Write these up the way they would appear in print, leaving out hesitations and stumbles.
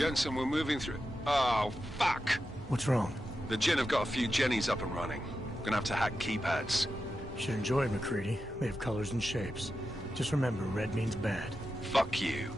Jensen, we're moving through... Oh, fuck! What's wrong? The Jinn have got a few Jennies up and running. Gonna have to hack keypads. Should enjoy it, McCready. They have colors and shapes. Just remember, red means bad. Fuck you.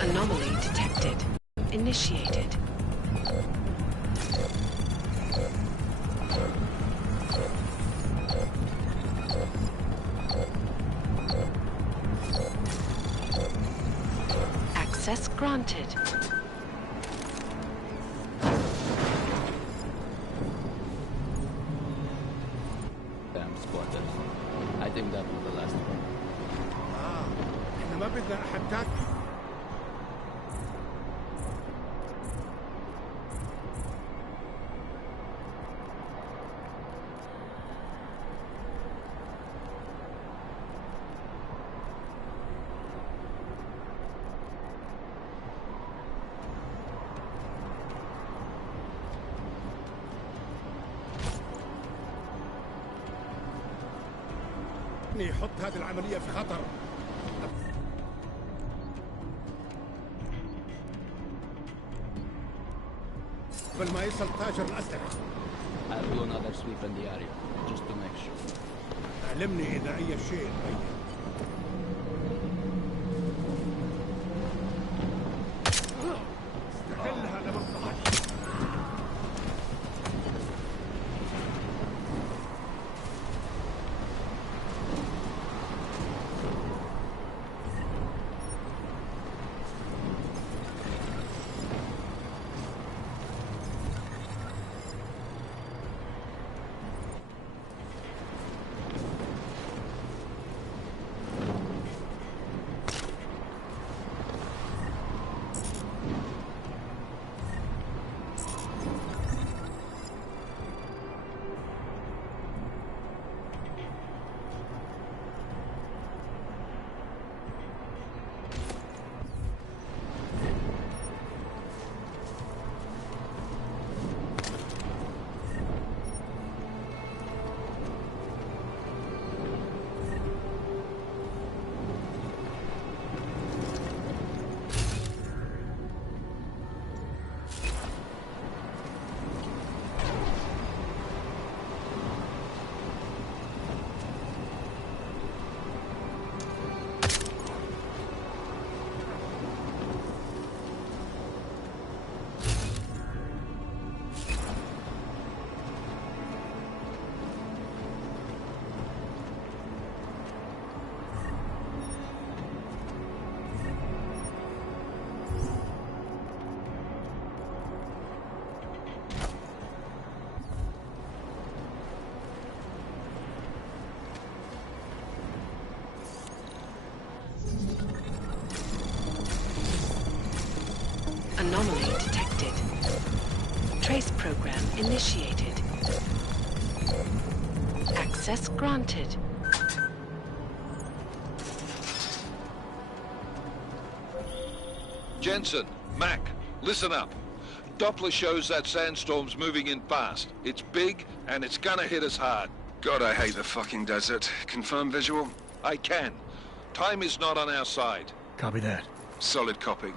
Anomaly detected. Initiated. Access granted. Damn squatters. I think that was the last one. احنا ما بدنا احد تاني. يحط هذه العملية في خطر. قبل ما يصل تاجر الأسلحة. I'll do another sweep in the area, just to make sure. علمني إذا أي شيء تبين. استغلها لمصلحتك. Anomaly detected. Trace program initiated. Access granted. Jensen, Mac, listen up. Doppler shows that sandstorm's moving in fast. It's big, and it's gonna hit us hard. God, I hate the fucking desert. Confirm visual? I can. Time is not on our side. Copy that. Solid copy.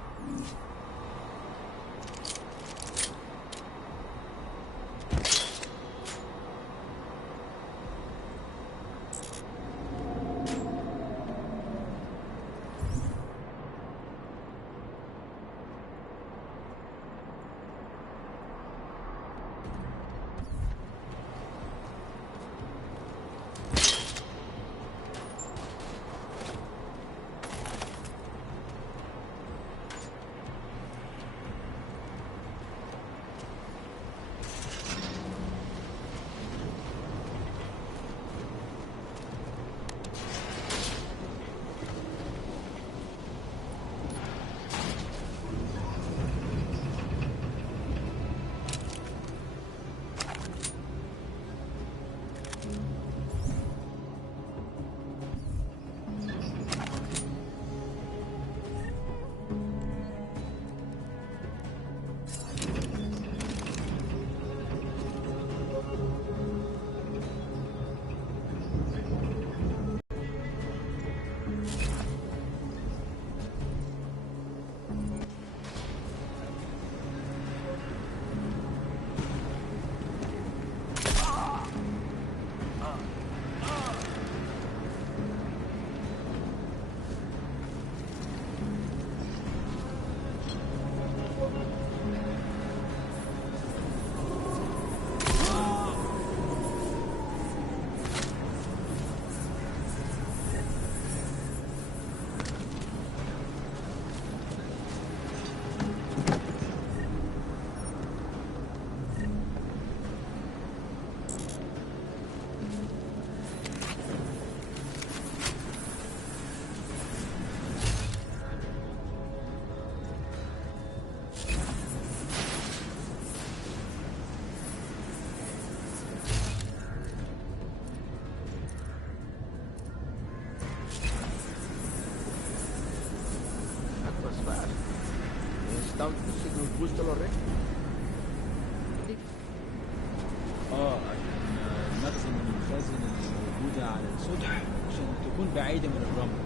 المخزن المنخزن الموجودة على السطح عشان تكون بعيدة من الرمل.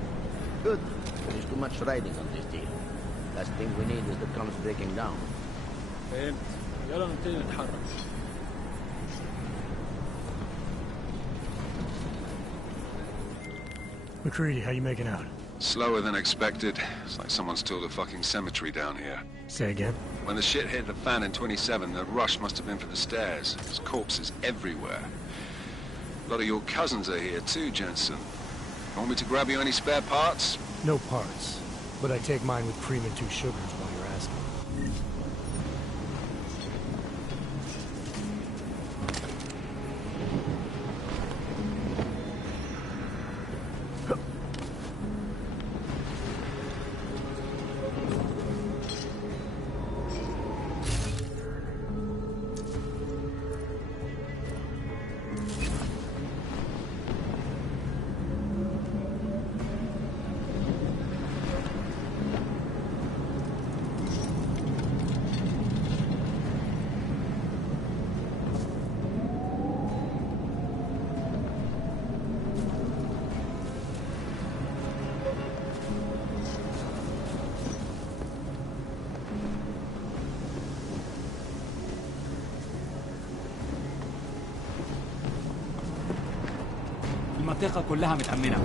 Good. There's too much riding on this deal. Last thing we need is the columns breaking down. فهمت. يلا نبتدي نتحرك. McCready, how you making out? Slower than expected. It's like someone's tilled a fucking cemetery down here. Say again? When the shit hit the fan in 27, the rush must have been for the stairs. There's corpses everywhere. A lot of your cousins are here too, Jensen. Want me to grab you any spare parts? No parts. But I take mine with cream and 2 sugars while you're asking. المنطقة كلها متأمنة.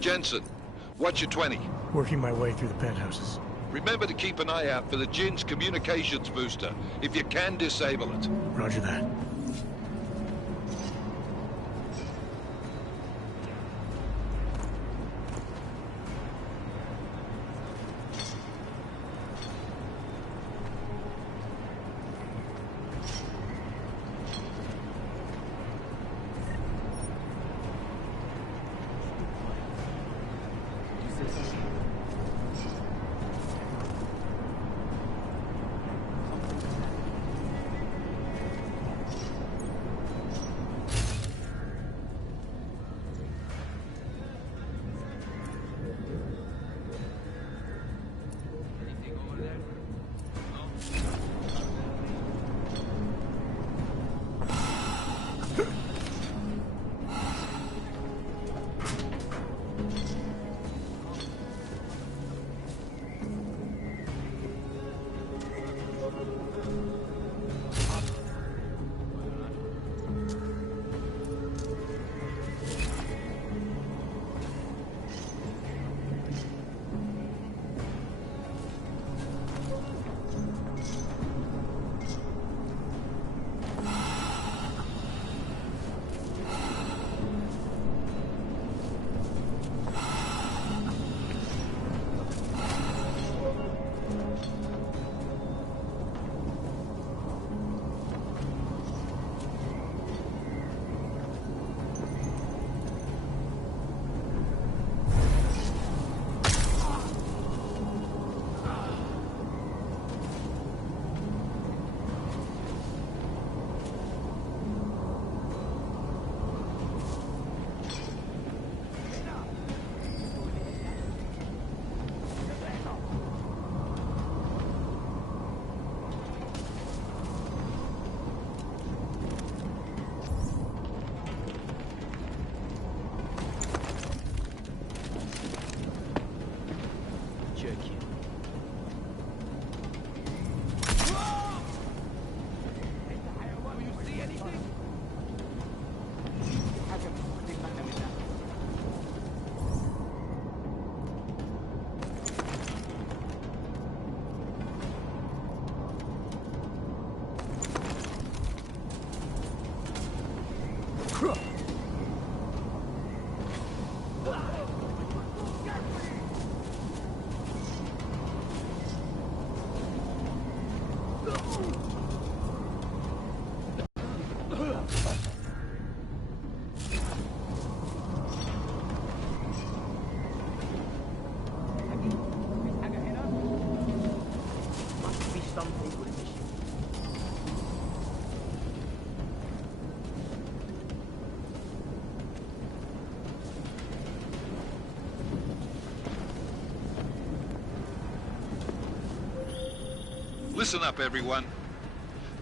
Jensen, what's your 20? Working my way through the penthouses. Remember to keep an eye out for the Jin's communications booster. If you can, disable it. Roger that. Listen up, everyone.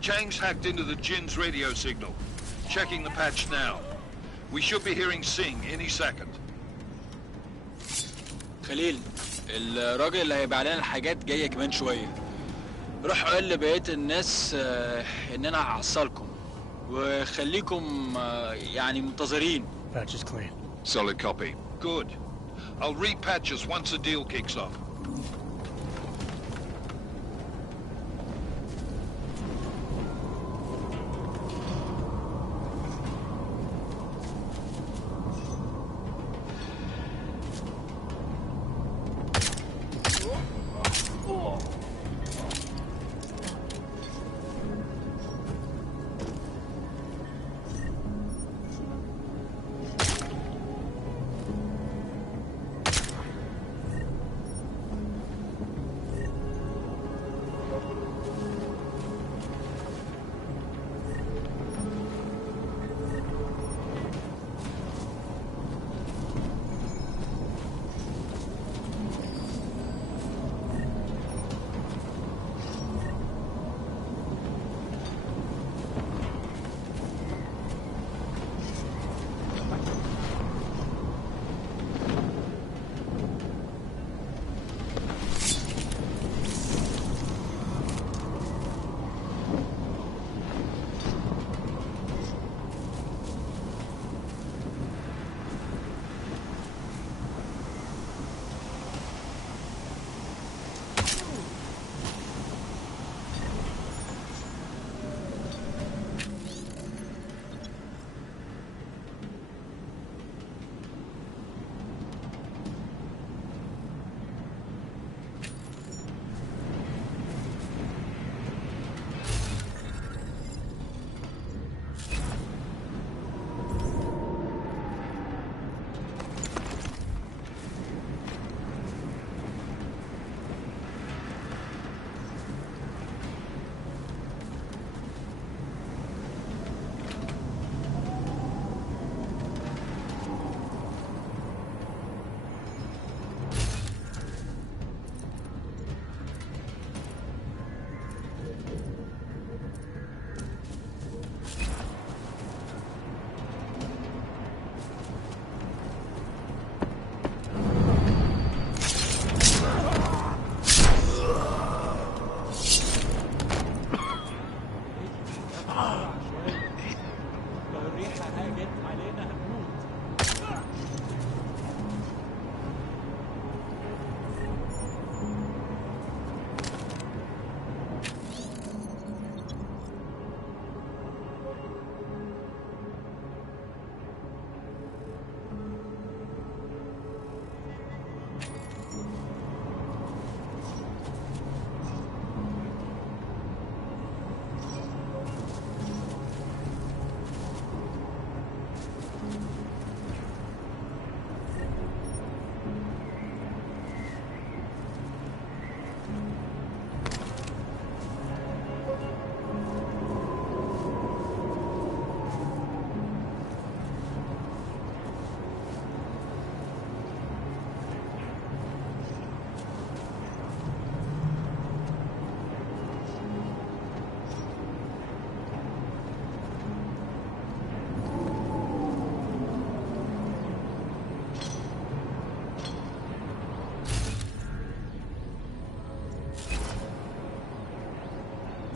Chang's hacked into the Jin's radio signal. Checking the patch now. We should be hearing Sing any second. خليل، الراجل اللي هيبيع لنا الحاجات جاية كمان شوية. روح قول لبقية الناس إن أنا هحصلكم، وخليكم يعني منتظرين. Patch is clean. Solid copy. Good. I'll repatch us once the deal kicks off.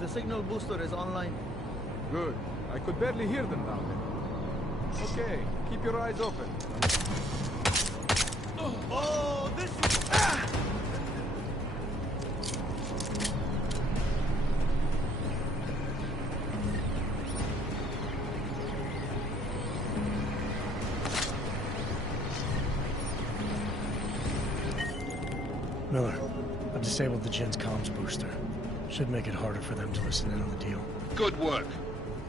The signal booster is online. Good. I could barely hear them down there. Okay, keep your eyes open. Oh, this is... Miller, I've disabled the Jin's comms booster. Should make it harder for them to listen in on the deal. Good work.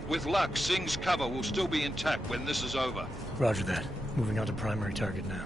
With luck, Singh's cover will still be intact when this is over. Roger that. Moving on to primary target now.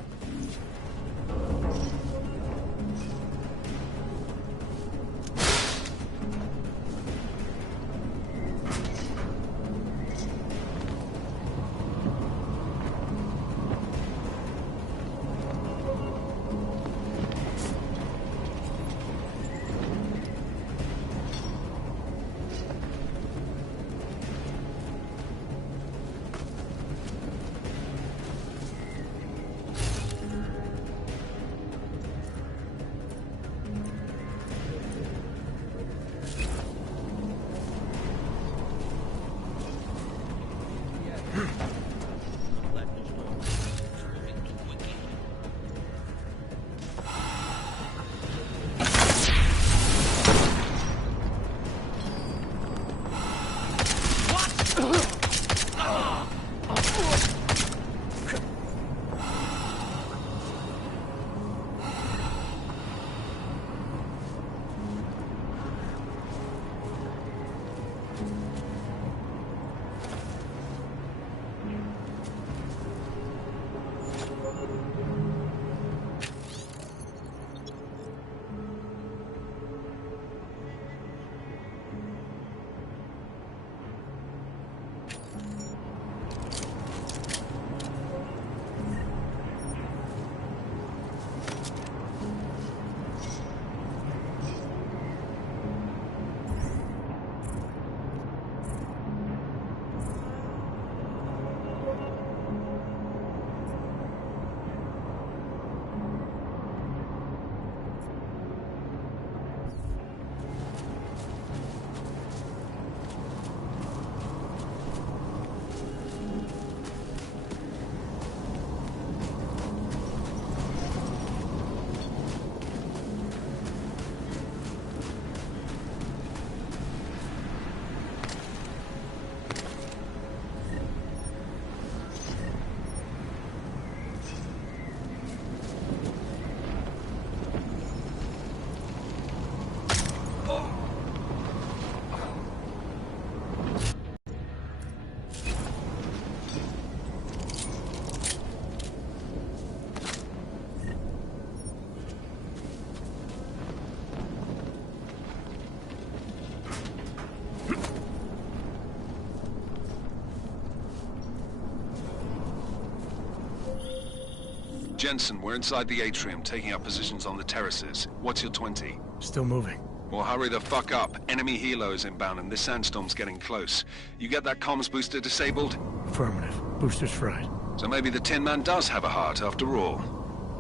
Jensen, we're inside the atrium, taking up positions on the terraces. What's your 20? Still moving. Well, hurry the fuck up. Enemy helos inbound and this sandstorm's getting close. You get that comms booster disabled? Affirmative. Booster's fried. So maybe the Tin Man does have a heart after all.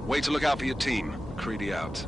Way to look out for your team. Creedy out.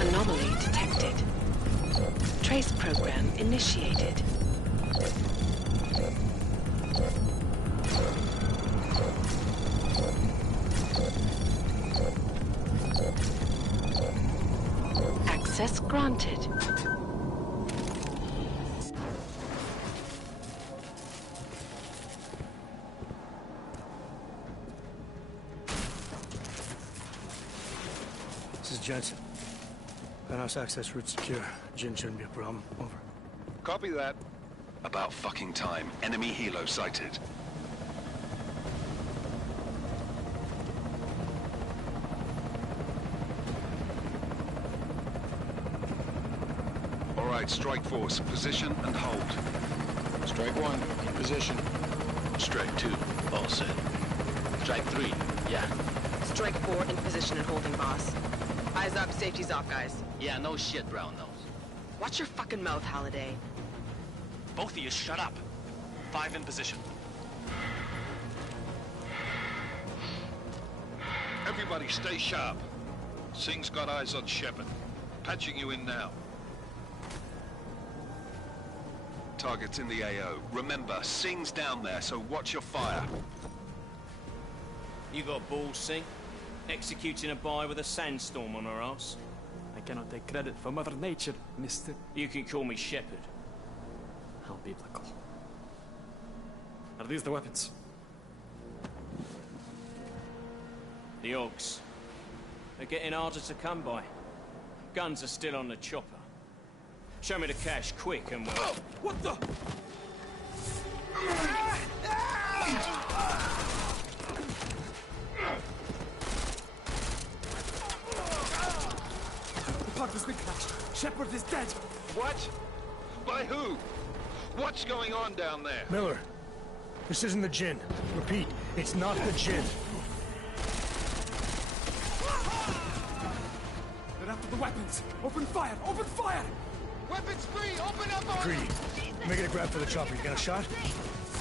Anomaly detected. Trace program initiated. Access granted. This is Jensen. Penthouse access route secure. Jin shouldn't be a problem. Over. Copy that. About fucking time. Enemy helo sighted. All right, strike force. Position and hold. Strike one, in position. Strike two. All set. Strike 3. Yeah. Strike 4 in position and holding, boss. Eyes up, safety's off, guys. Yeah, no shit, brown nose. Watch your fucking mouth, Halliday. Both of you, shut up. 5 in position. Everybody stay sharp. Singh's got eyes on Shepard. Patching you in now. Target's in the AO. Remember, Singh's down there, so watch your fire. You got balls, Singh? Executing a buy with a sandstorm on our ass? I cannot take credit for Mother Nature, mister. You can call me Shepard. How biblical. Are these the weapons? The Ogs. They're getting harder to come by. Guns are still on the chopper. Show me the cash quick and we'll... Oh, what the? The pod was reclashed. Shepard is dead. What? By who? What's going on down there? Miller, this isn't the Jinn. Repeat, it's not the Jinn. They're after the weapons. Open fire! Open fire! Weapons free! Open up on Greedy. Making a grab for the chopper. You got a shot?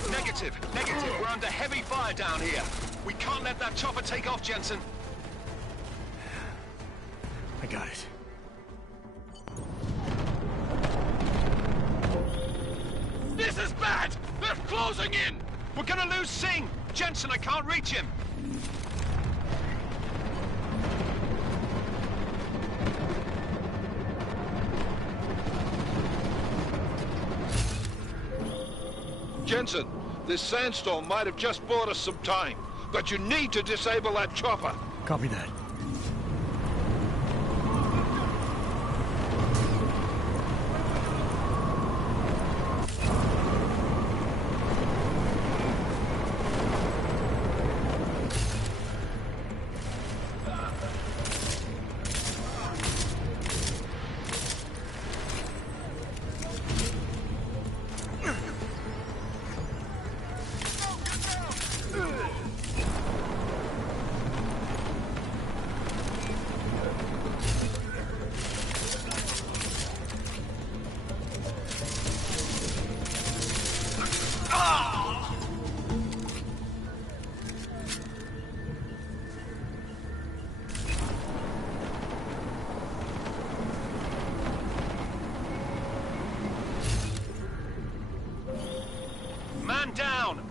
Negative. Negative. We're under heavy fire down here. We can't let that chopper take off, Jensen. I got it. This is bad! They're closing in! We're gonna lose Singh! Jensen, I can't reach him! Jensen, this sandstorm might have just bought us some time, but you need to disable that chopper. Copy that.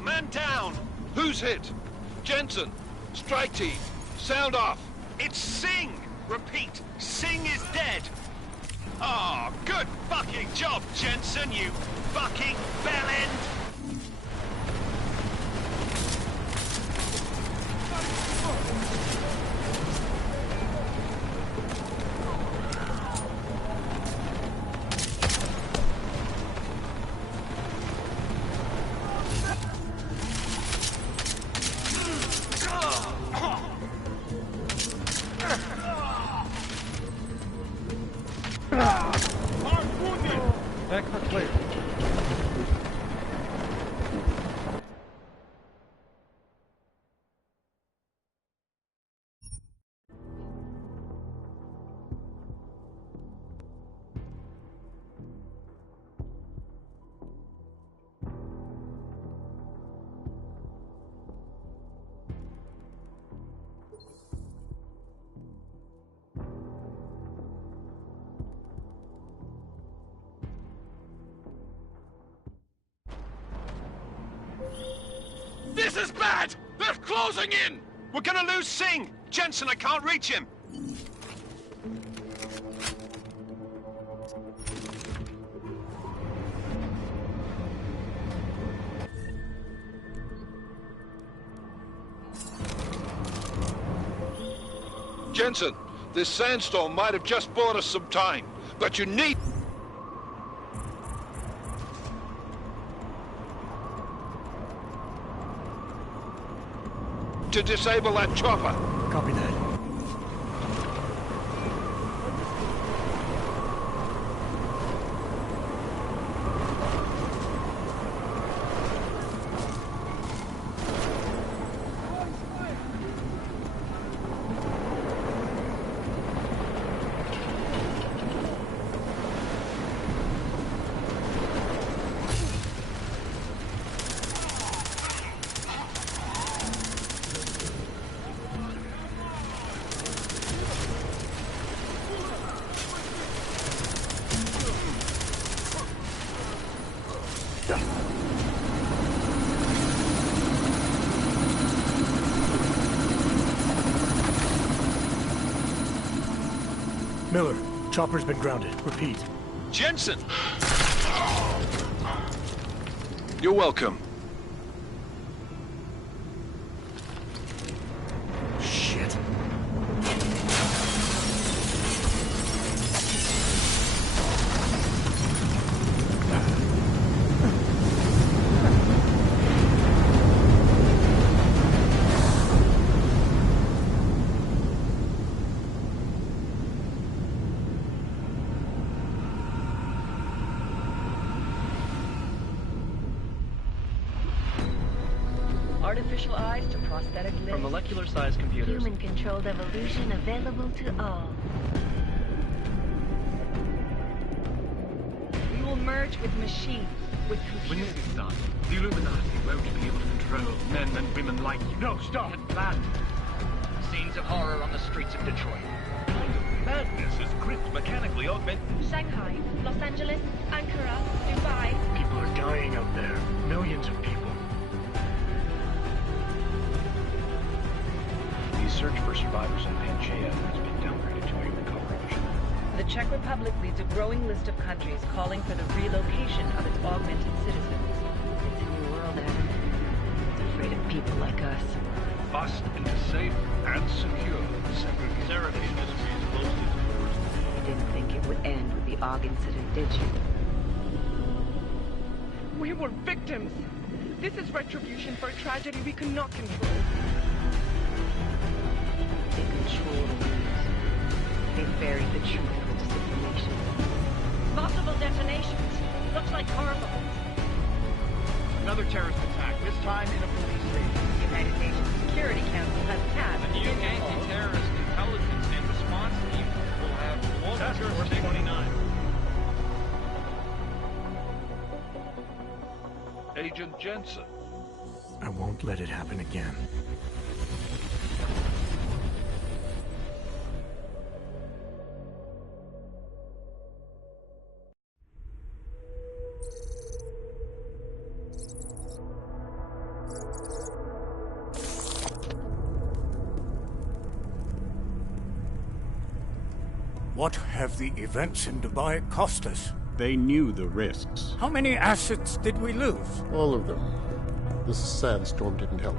Man down! Who's hit? Jensen, strike team, sound off. It's Singh! Repeat, Singh is dead! Oh, good fucking job, Jensen, you fucking bellend! Sector clear. This is bad! They're closing in! We're gonna lose Singh! Jensen, I can't reach him! Jensen, this sandstorm might have just bought us some time, but you need... to disable that chopper. Copy that. Miller, chopper's been grounded. Repeat. Jensen! You're welcome. Shit. Artificial eyes to prosthetic limbs. From molecular-sized computers. Human-controlled evolution available to all. We will merge with machines, with computers. When this is done, the Illuminati won't be able to control men and women like you. No, stop! We had planned. Scenes of horror on the streets of Detroit. Madness is gripped mechanically augmented. Shanghai, Los Angeles, Ankara, Dubai. People are dying out there. Millions of people. The search for survivors in Pangaea has been downgraded to a recovery mission. The Czech Republic leads a growing list of countries calling for the relocation of its augmented citizens. It's a new world, Adam. It's afraid of people like us. Bust into safe and secure segregated industries close to the worst. You didn't think it would end with the AUG incident, did you? We were victims. This is retribution for a tragedy we could not control. They control the news. They buried the truth with disinformation. Possible detonations. Looks like horrible. Another terrorist attack, this time in a police station. The United Nations Security Council has tasked The new anti-terrorist intelligence and response team will have global jurisdiction. 29. Agent Jensen. I won't let it happen again. What have the events in Dubai cost us? They knew the risks. How many assets did we lose? All of them. This sandstorm didn't help.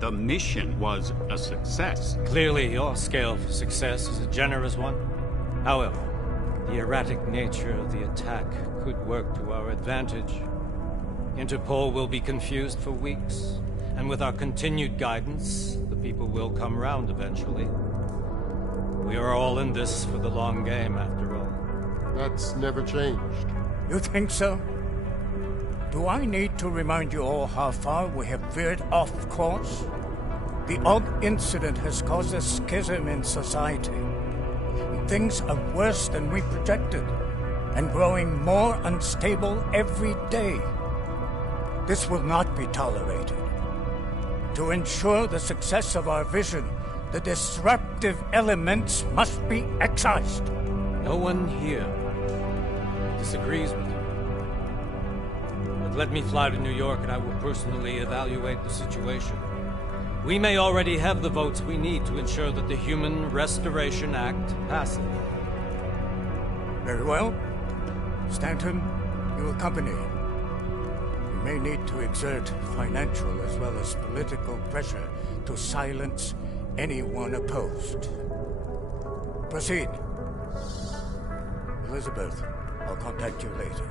The mission was a success. Clearly, your scale for success is a generous one. However, the erratic nature of the attack could work to our advantage. Interpol will be confused for weeks, and with our continued guidance, the people will come round eventually. We are all in this for the long game, after all. That's never changed. You think so? Do I need to remind you all how far we have veered off course? The AUG incident has caused a schism in society. Things are worse than we projected, and growing more unstable every day. This will not be tolerated. To ensure the success of our vision, the disruptive elements must be excised. No one here disagrees with you. But let me fly to New York and I will personally evaluate the situation. We may already have the votes we need to ensure that the Human Restoration Act passes. Very well. Stanton, you accompany. We may need to exert financial as well as political pressure to silence anyone opposed. Proceed. Elizabeth, I'll contact you later.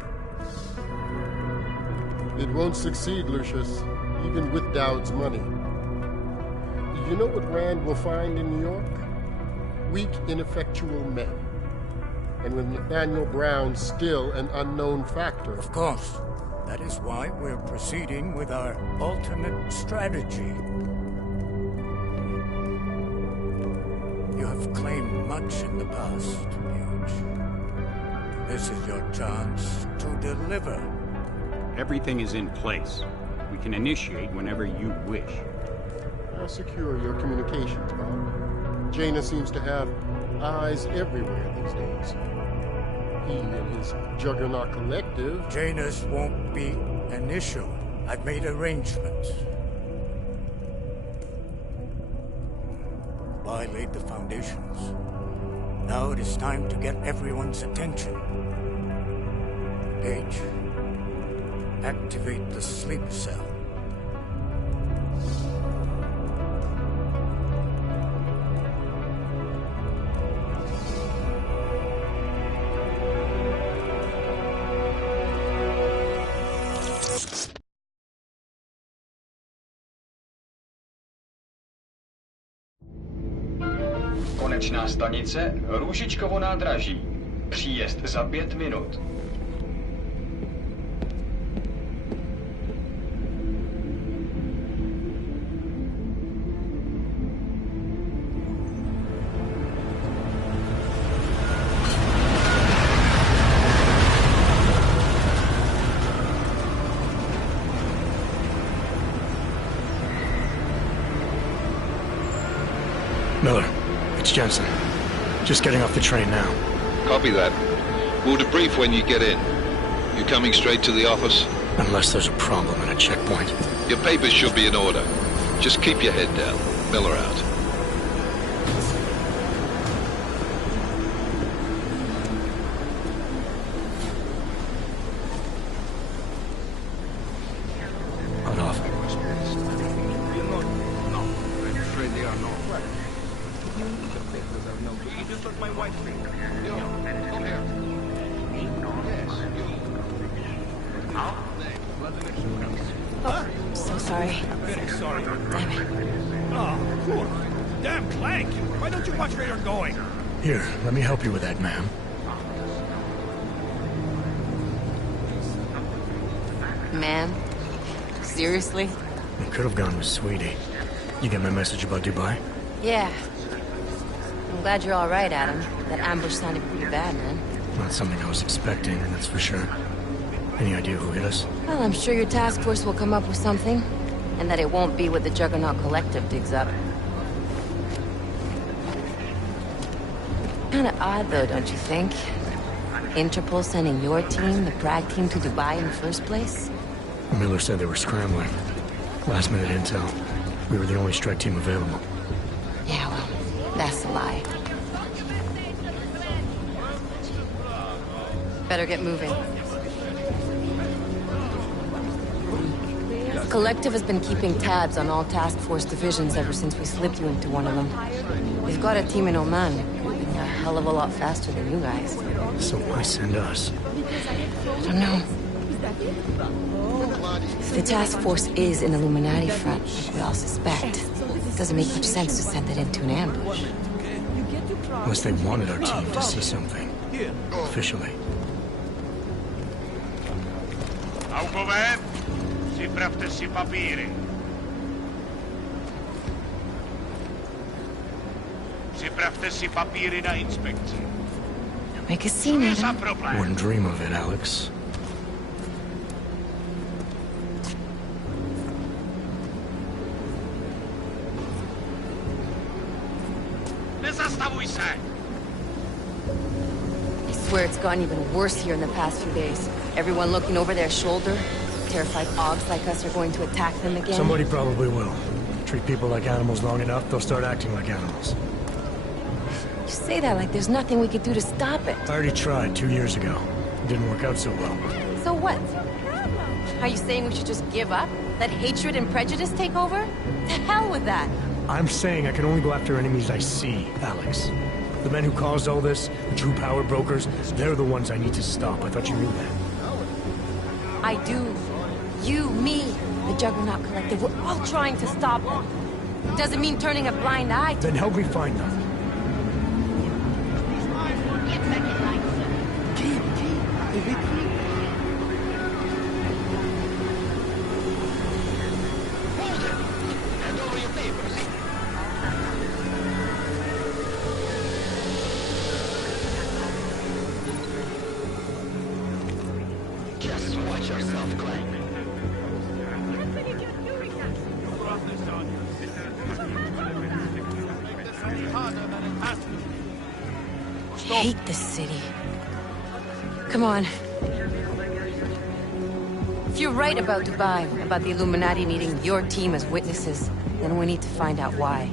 It won't succeed, Lucius, even with Dowd's money. Do you know what Rand will find in New York? Weak, ineffectual men. And with Nathaniel Brown still an unknown factor. Of course. That is why we're proceeding with our alternate strategy. You have claimed much in the past, Huge. This is your chance to deliver. Everything is in place. We can initiate whenever you wish. How secure are your communications, Bob? Jaina seems to have eyes everywhere these days. he and his Juggernaut collective. Janus won't be an issue. I've made arrangements. I laid the foundations. Now it is time to get everyone's attention. Page, activate the sleep cell. Konečná stanice Růžičkovo nádraží. Příjezd za 5 minut. Miller, it's Jensen. Just getting off the train now. Copy that. We'll debrief when you get in. You coming straight to the office? Unless there's a problem at a checkpoint. Your papers should be in order. Just keep your head down. Miller out. Hold off. No, I'm afraid they are not. You just let my wife think. Come here. Oh, so sorry. Very sorry. Damn it. Oh, poor. Damn Clank! Why don't you watch where you're going? Here, let me help you with that, ma'am. Man? Seriously? I could have gone with Sweetie. You get my message about Dubai? Yeah. I'm glad you're all right, Adam. That ambush sounded pretty bad, man. Not something I was expecting, that's for sure. Any idea who hit us? Well, I'm sure your task force will come up with something. And that it won't be what the Juggernaut Collective digs up. Kinda odd, though, don't you think? Interpol sending your team, the Prague team, to Dubai in the first place? Miller said they were scrambling. Last minute intel. We were the only strike team available. Yeah, well, that's a lie. Better get moving. The Collective has been keeping tabs on all task force divisions ever since we slipped you into one of them. We've got a team in Oman. Moving a hell of a lot faster than you guys. So why send us? I don't know. If the task force is an Illuminati front, like we all suspect, it doesn't make much sense to send it into an ambush. Unless they wanted our team to see something. Officially. Autové, připravte si papíry. Připravte si papíry na inspekci. Make a scene, Adam. Wouldn't dream of it, Alex. Nezastavuj se! I swear it's gotten even worse here in the past few days. Everyone looking over their shoulder. Terrified Augs like us are going to attack them again. Somebody probably will. Treat people like animals long enough, they'll start acting like animals. You say that like there's nothing we could do to stop it. I already tried 2 years ago. It didn't work out so well. So what? Are you saying we should just give up? Let hatred and prejudice take over? To hell with that! I'm saying I can only go after enemies I see, Alex. The men who caused all this, the true power brokers, they're the ones I need to stop. I thought you knew that. I do. You, me, the Juggernaut Collective, we're all trying to stop them. Doesn't mean turning a blind eye to... Then help me find them. Just watch yourself, Clank. I hate this city. Come on. If you're right about Dubai, about the Illuminati needing your team as witnesses, then we need to find out why.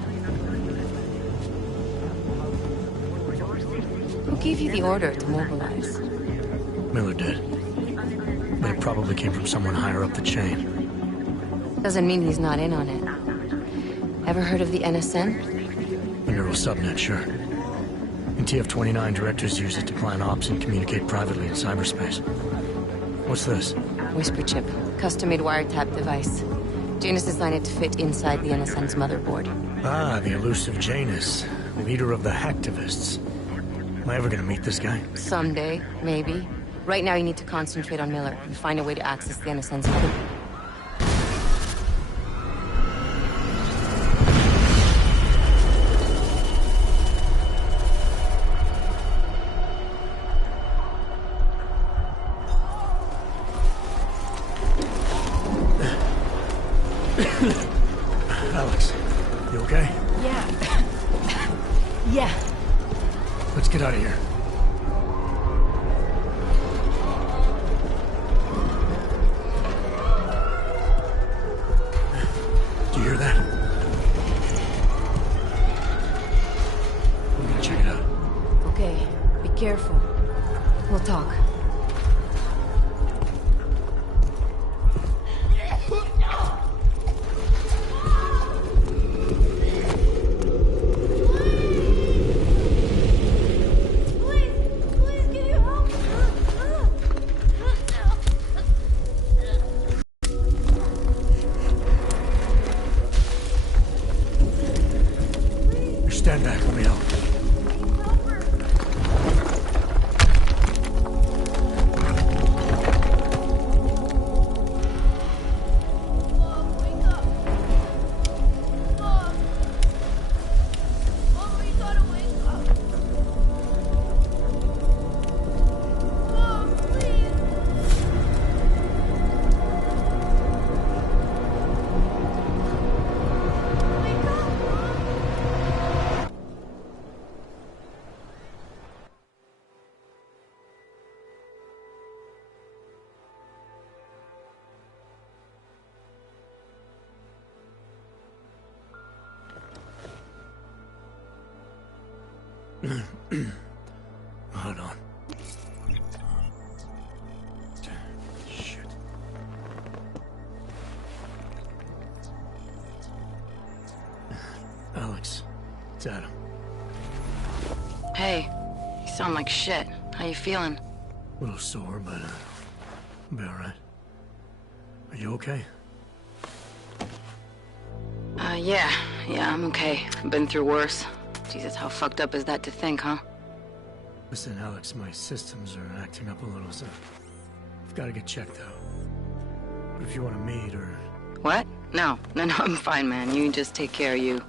Who gave you the order to mobilize? Miller did. But it probably came from someone higher up the chain. Doesn't mean he's not in on it. Ever heard of the NSN? A neural subnet, sure. In TF-29, directors use it to plan ops and communicate privately in cyberspace. What's this? Whisper chip. Custom-made wiretap device. Janus designed it to fit inside the NSN's motherboard. Ah, the elusive Janus. Leader of the hacktivists. Am I ever gonna meet this guy? Someday, maybe. Right now you need to concentrate on Miller and find a way to access the NSN's motherboard. Alex, you okay? Yeah. Yeah. Let's get out of here. Do you hear that? I'm gonna check it out. Okay, be careful. We'll talk. Stand back, let me help. Hold on. Shit. Alex, it's Adam. Hey, you sound like shit. How you feeling? A little sore, but I'll be alright. Are you okay? Yeah, I'm okay. I've been through worse. Jesus, how fucked up is that to think, huh? Listen, Alex, my systems are acting up a little, so I've got to get checked out. But if you want to meet or... What? No, I'm fine, man. You just take care of you.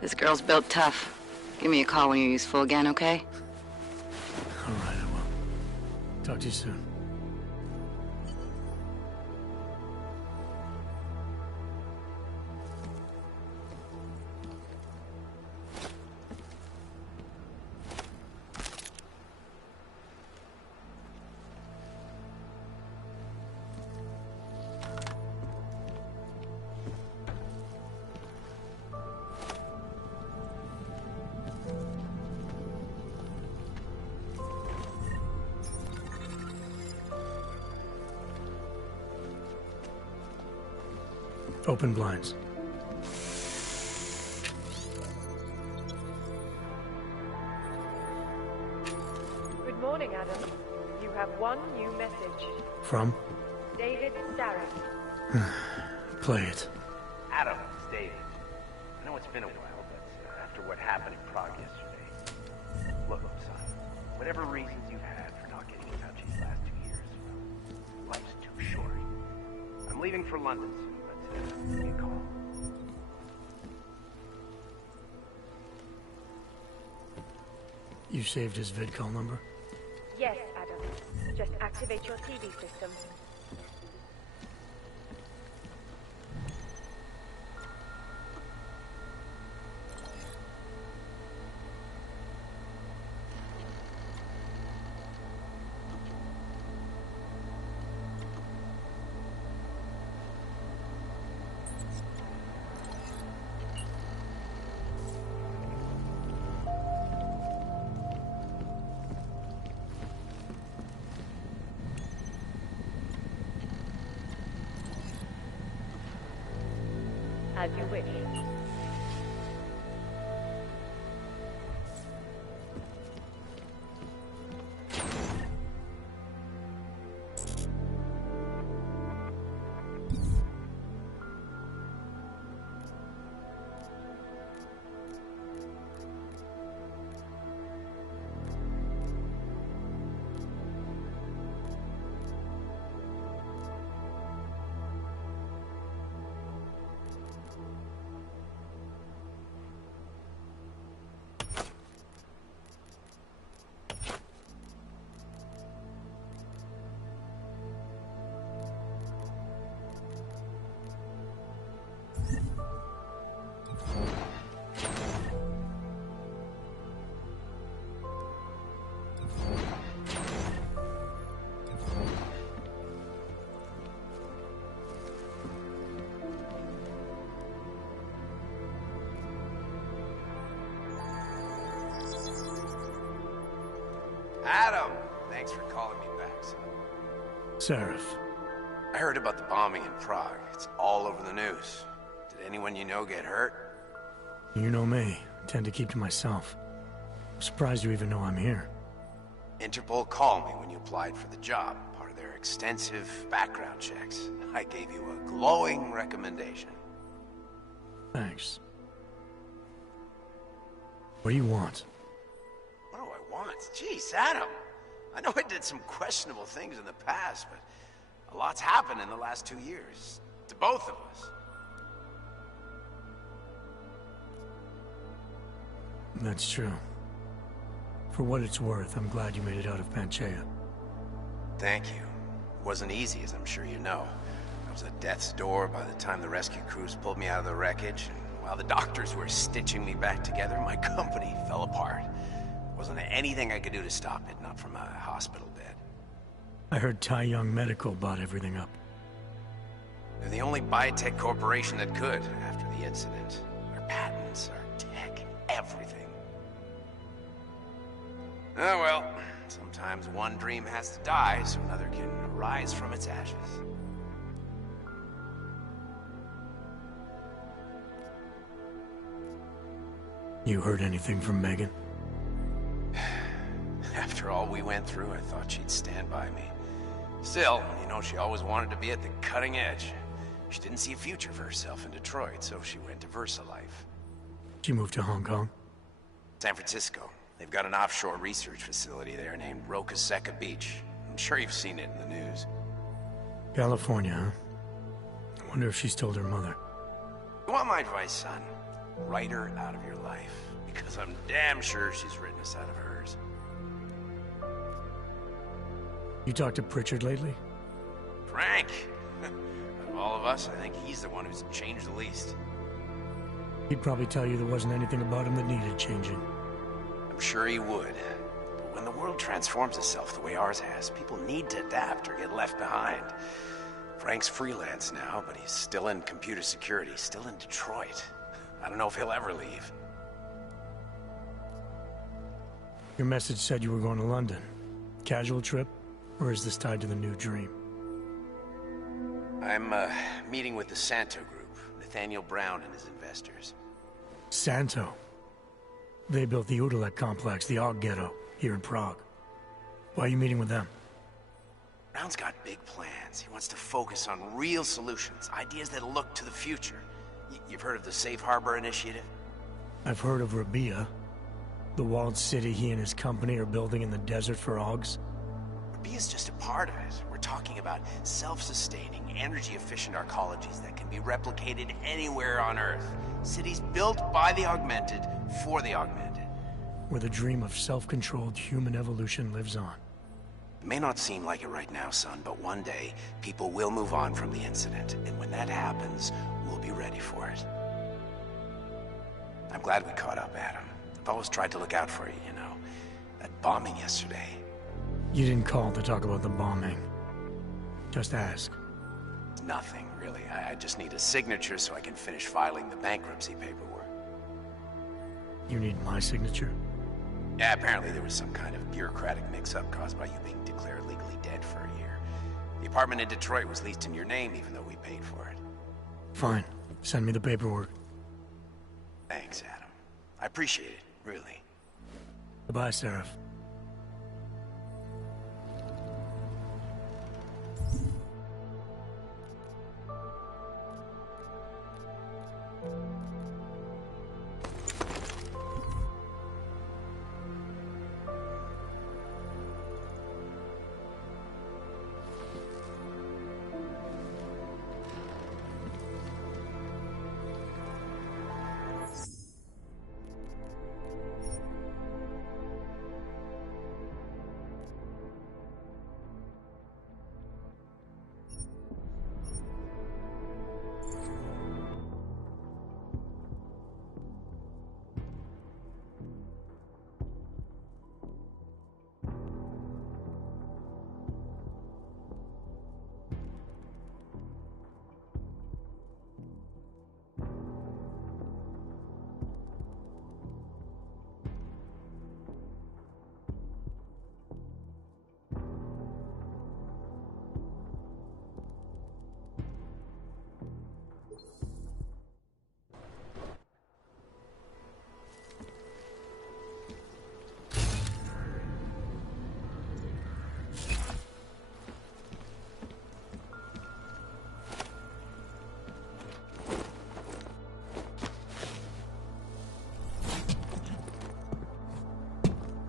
This girl's built tough. Give me a call when you're useful again, okay? Alright, I will. Talk to you soon. Open blinds. Good morning, Adam. You have one new message. From? David Starrett. Play it. Adam, it's David. I know it's been a while, but after what happened in Prague yesterday... Look, son, whatever reasons you've had for not getting in touch these last 2 years, well, life's too short. I'm leaving for London soon, but give me a call. You saved his vidcall number? Yes, Adam. Just activate your TV system. As you wish. Adam! Thanks for calling me back, son. Seraph. I heard about the bombing in Prague. It's all over the news. Did anyone you know get hurt? You know me. I tend to keep to myself. I'm surprised you even know I'm here. Interpol called me when you applied for the job, part of their extensive background checks. I gave you a glowing recommendation. Thanks. What do you want? What do I want? Jeez, Adam. I know I did some questionable things in the past, but a lot's happened in the last 2 years. To both of us. That's true. For what it's worth, I'm glad you made it out of Panchaea. Thank you. It wasn't easy, as I'm sure you know. I was at death's door by the time the rescue crews pulled me out of the wreckage, and while the doctors were stitching me back together, my company fell apart. There wasn't anything I could do to stop it, not from a hospital bed. I heard Tai Young Medical bought everything up. They're the only biotech corporation that could, after the incident. Our patents, our tech, everything. Oh well, sometimes one dream has to die so another can rise from its ashes. You heard anything from Megan? After all we went through, I thought she'd stand by me. Still, you know, she always wanted to be at the cutting edge. She didn't see a future for herself in Detroit, so she went to VersaLife. She moved to Hong Kong? San Francisco. They've got an offshore research facility there named Roca Seca Beach. I'm sure you've seen it in the news. California, huh? I wonder if she's told her mother. You want my advice, son? Write her out of your life. Because I'm damn sure she's written us out of hers. You talked to Pritchard lately? Frank! Out of all of us, I think he's the one who's changed the least. He'd probably tell you there wasn't anything about him that needed changing. I'm sure he would. But when the world transforms itself the way ours has, people need to adapt or get left behind. Frank's freelance now, but he's still in computer security, still in Detroit. I don't know if he'll ever leave. Your message said you were going to London. Casual trip? Or is this tied to the new dream? I'm, meeting with the Santo Group, Nathaniel Brown and his investors. Santo? They built the Udalek complex, the Og Ghetto, here in Prague. Why are you meeting with them? Brown's got big plans. He wants to focus on real solutions, ideas that look to the future. You've heard of the Safe Harbor Initiative? I've heard of Rabia, the walled city he and his company are building in the desert for Augs. Rabia's just a part of it. We're talking about self-sustaining, energy-efficient arcologies that can be replicated anywhere on Earth. Cities built by the augmented, for the augmented. Where the dream of self-controlled human evolution lives on. It may not seem like it right now, son, but one day, people will move on from the incident. And when that happens, we'll be ready for it. I'm glad we caught up, Adam. I've always tried to look out for you, you know. That bombing yesterday. You didn't call to talk about the bombing. Just ask. It's nothing, really. I just need a signature so I can finish filing the bankruptcy paperwork. You need my signature? Yeah, apparently there was some kind of bureaucratic mix-up caused by you being declared legally dead for a year. The apartment in Detroit was leased in your name even though we paid for it. Fine. Send me the paperwork. Thanks, Adam. I appreciate it, really. Goodbye, Seraph.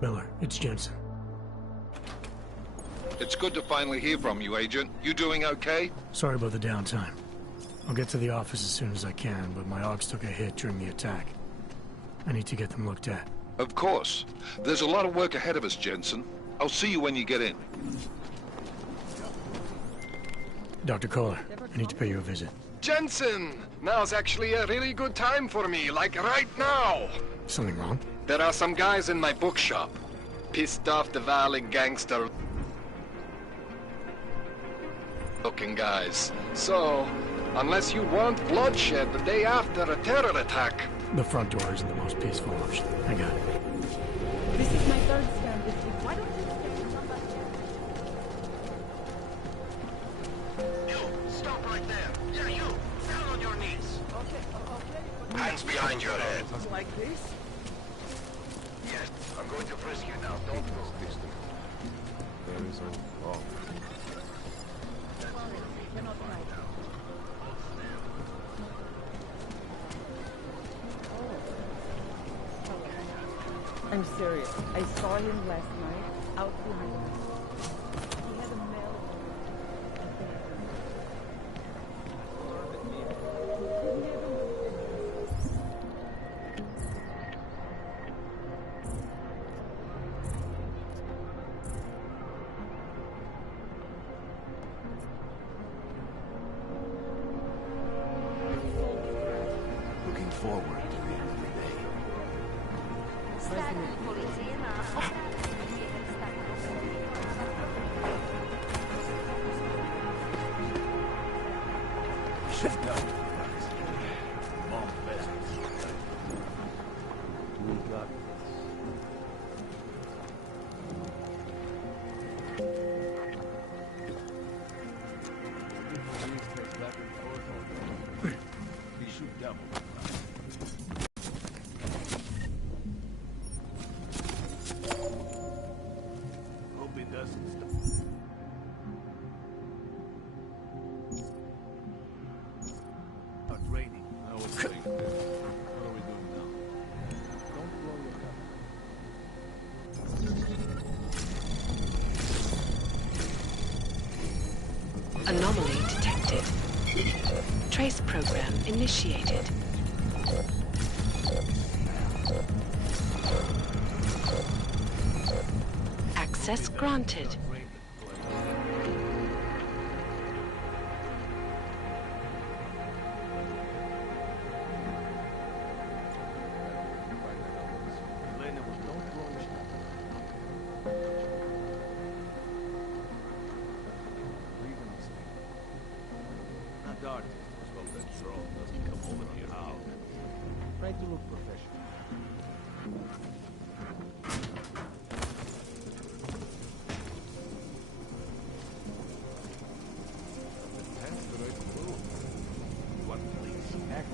Miller, it's Jensen. It's good to finally hear from you, Agent. You doing okay? Sorry about the downtime. I'll get to the office as soon as I can, but my Augs took a hit during the attack. I need to get them looked at. Of course. There's a lot of work ahead of us, Jensen. I'll see you when you get in. Dr. Kohler, I need to pay you a visit. Jensen! Now's actually a really good time for me, like right now! Something wrong? There are some guys in my bookshop. Pissed off the Valley gangster looking guys. So, unless you want bloodshed the day after a terror attack... The front door isn't the most peaceful option. I got it. This is my third scan this week. Why don't you stick to number... You, stop right there. Yeah, you. Down on your knees. Okay. Hands behind your head. Like this? Yes, I'm going to frisk you now. Don't move. There is a law. I'm serious. I saw him last night out behind us. He had a mail. Looking forward to the end of the day. Shift up. Mom, best. We got this. We shoot double. Hope it doesn't stop. Not raining. I was saying this. What are we doing now? Don't blow your cover. Anomaly detected. Trace program initiated. Access granted. Not dark. So that troll doesn't come over to your house. Try to look professional. That's the right move. You want police act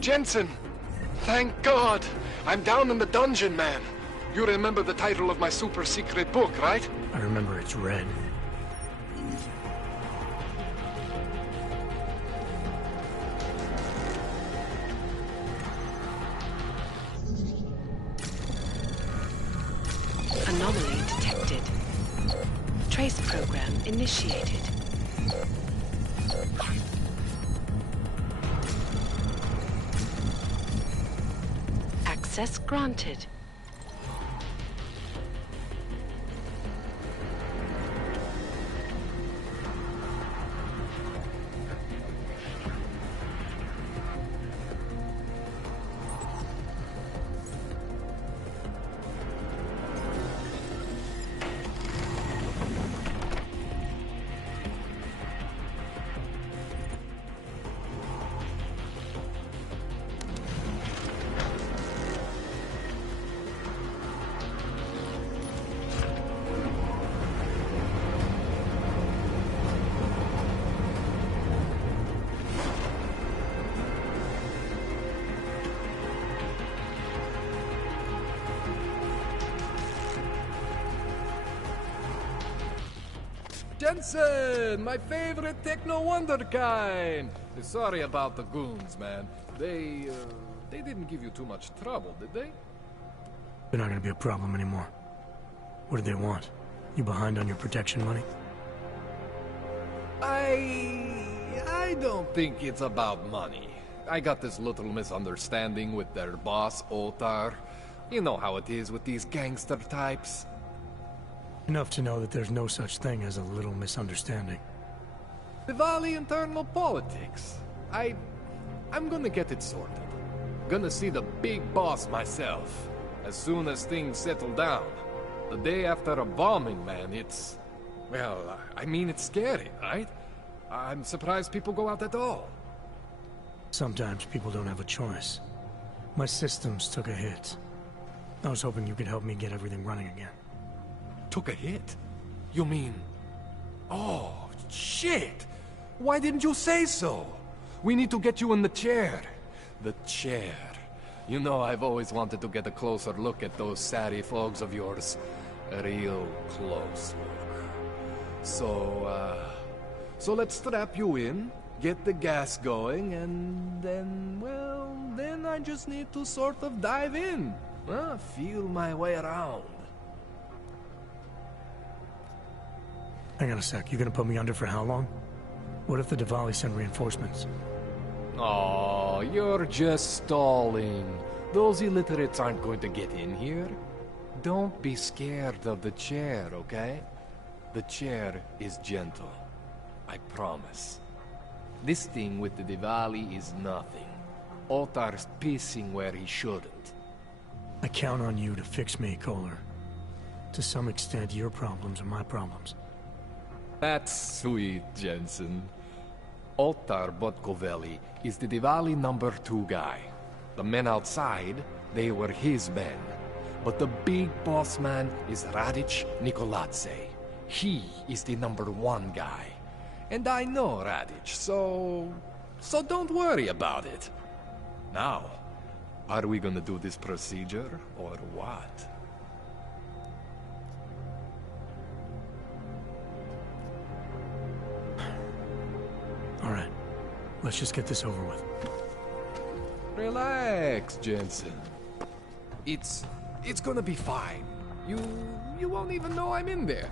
Jensen! Thank God! I'm down in the dungeon, man. You remember the title of my super-secret book, right? I remember it's red. Anomaly detected. Trace program initiated. Access granted. Jensen, my favorite techno wonderkind. Sorry about the goons, man. They They didn't give you too much trouble, did they? They're not gonna be a problem anymore. What do they want? You behind on your protection money? I don't think it's about money. I got this little misunderstanding with their boss, Otar. You know how it is with these gangster types. Enough to know that there's no such thing as a little misunderstanding. Diwali internal politics. I'm gonna get it sorted. Gonna see the big boss myself. As soon as things settle down. The day after a bombing, man, it's... Well, I mean, it's scary, right? I'm surprised people go out at all. Sometimes people don't have a choice. My systems took a hit. I was hoping you could help me get everything running again. Took a hit? You mean... Oh, shit! Why didn't you say so? We need to get you in the chair. The chair. You know, I've always wanted to get a closer look at those satty folks of yours. A real close look. So let's strap you in, get the gas going, and then, well, then I just need to sort of dive in. Feel my way around. Hang on a sec, you gonna put me under for how long? What if the Diwali send reinforcements? Oh, you're just stalling. Those illiterates aren't going to get in here. Don't be scared of the chair, okay? The chair is gentle. I promise. This thing with the Diwali is nothing. Otar's pissing where he shouldn't. I count on you to fix me, Kohler. To some extent, your problems are my problems. That's sweet, Jensen. Otar Botkovelli is the Diwali #2 guy. The men outside, they were his men. But the big boss man is Radic Nikoladze. He is the #1 guy. And I know Radic, so don't worry about it. Now, are we gonna do this procedure, or what? All right, let's just get this over with. Relax, Jensen. It's gonna be fine. You won't even know I'm in there.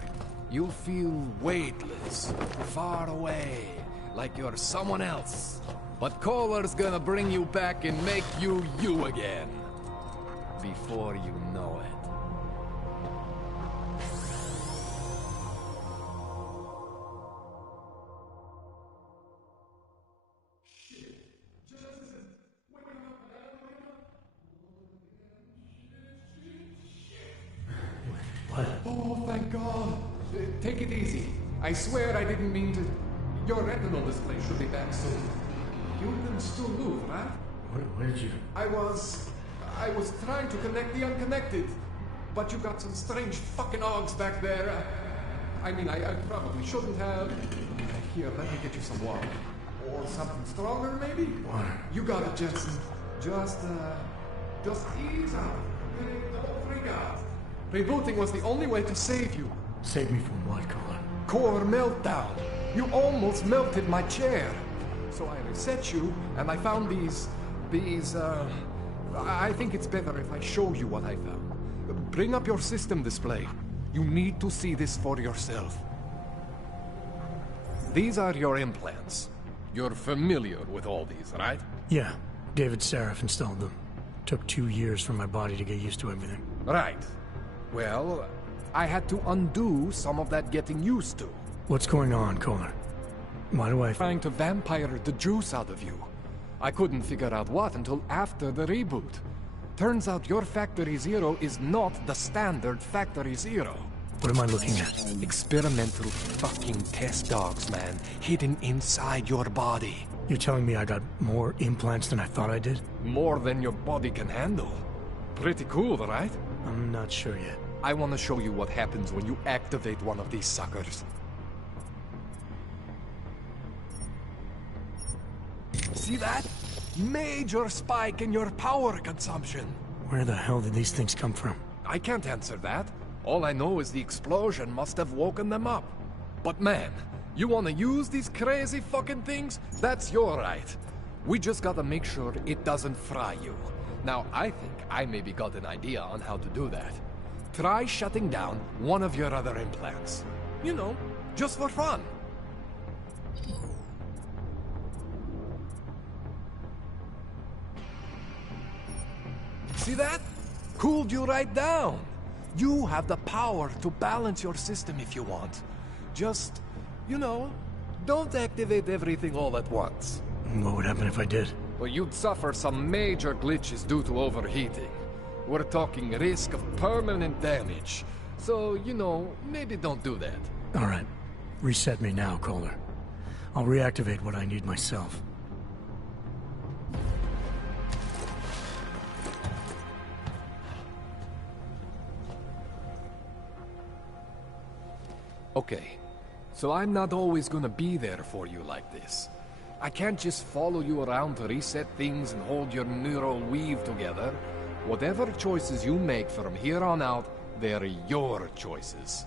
You'll feel weightless, far away, like you're someone else. But Kohler's gonna bring you back and make you you again. Before you know it. Oh, thank God. Take it easy. I swear I didn't mean to... Your retinal display should be back soon. You can still move, right? Where did you... I was trying to connect the unconnected. But you got some strange fucking ogs back there. I mean, I probably shouldn't have... Here, let me get you some water. Or something stronger, maybe? Water. You got it, Jensen. Just ease out. Don't freak out. Rebooting was the only way to save you. Save me from what, Kohler? Core meltdown. You almost melted my chair. So I reset you, and I found these... I think it's better if I show you what I found. Bring up your system display. You need to see this for yourself. These are your implants. You're familiar with all these, right? Yeah, David Sarif installed them. Took 2 years for my body to get used to everything. Right. Well, I had to undo some of that getting used to. What's going on, Kohler? Why do I... Trying to vampire the juice out of you. I couldn't figure out what until after the reboot. Turns out your Factory Zero is not the standard Factory Zero. What am I looking at? Experimental fucking test dogs, man. Hidden inside your body. You're telling me I got more implants than I thought I did? More than your body can handle. Pretty cool, right? I'm not sure yet. I want to show you what happens when you activate one of these suckers. See that? Major spike in your power consumption. Where the hell did these things come from? I can't answer that. All I know is the explosion must have woken them up. But man, you want to use these crazy fucking things? That's your right. We just gotta make sure it doesn't fry you. Now, I think I maybe got an idea on how to do that. Try shutting down one of your other implants. You know, just for fun. See that? Cooled you right down. You have the power to balance your system if you want. Just, you know, don't activate everything all at once. What would happen if I did? Well, you'd suffer some major glitches due to overheating. We're talking risk of permanent damage. So, you know, maybe don't do that. All right. Reset me now, Kohler. I'll reactivate what I need myself. Okay, so I'm not always gonna be there for you like this. I can't just follow you around to reset things and hold your neural weave together. Whatever choices you make from here on out, they're your choices.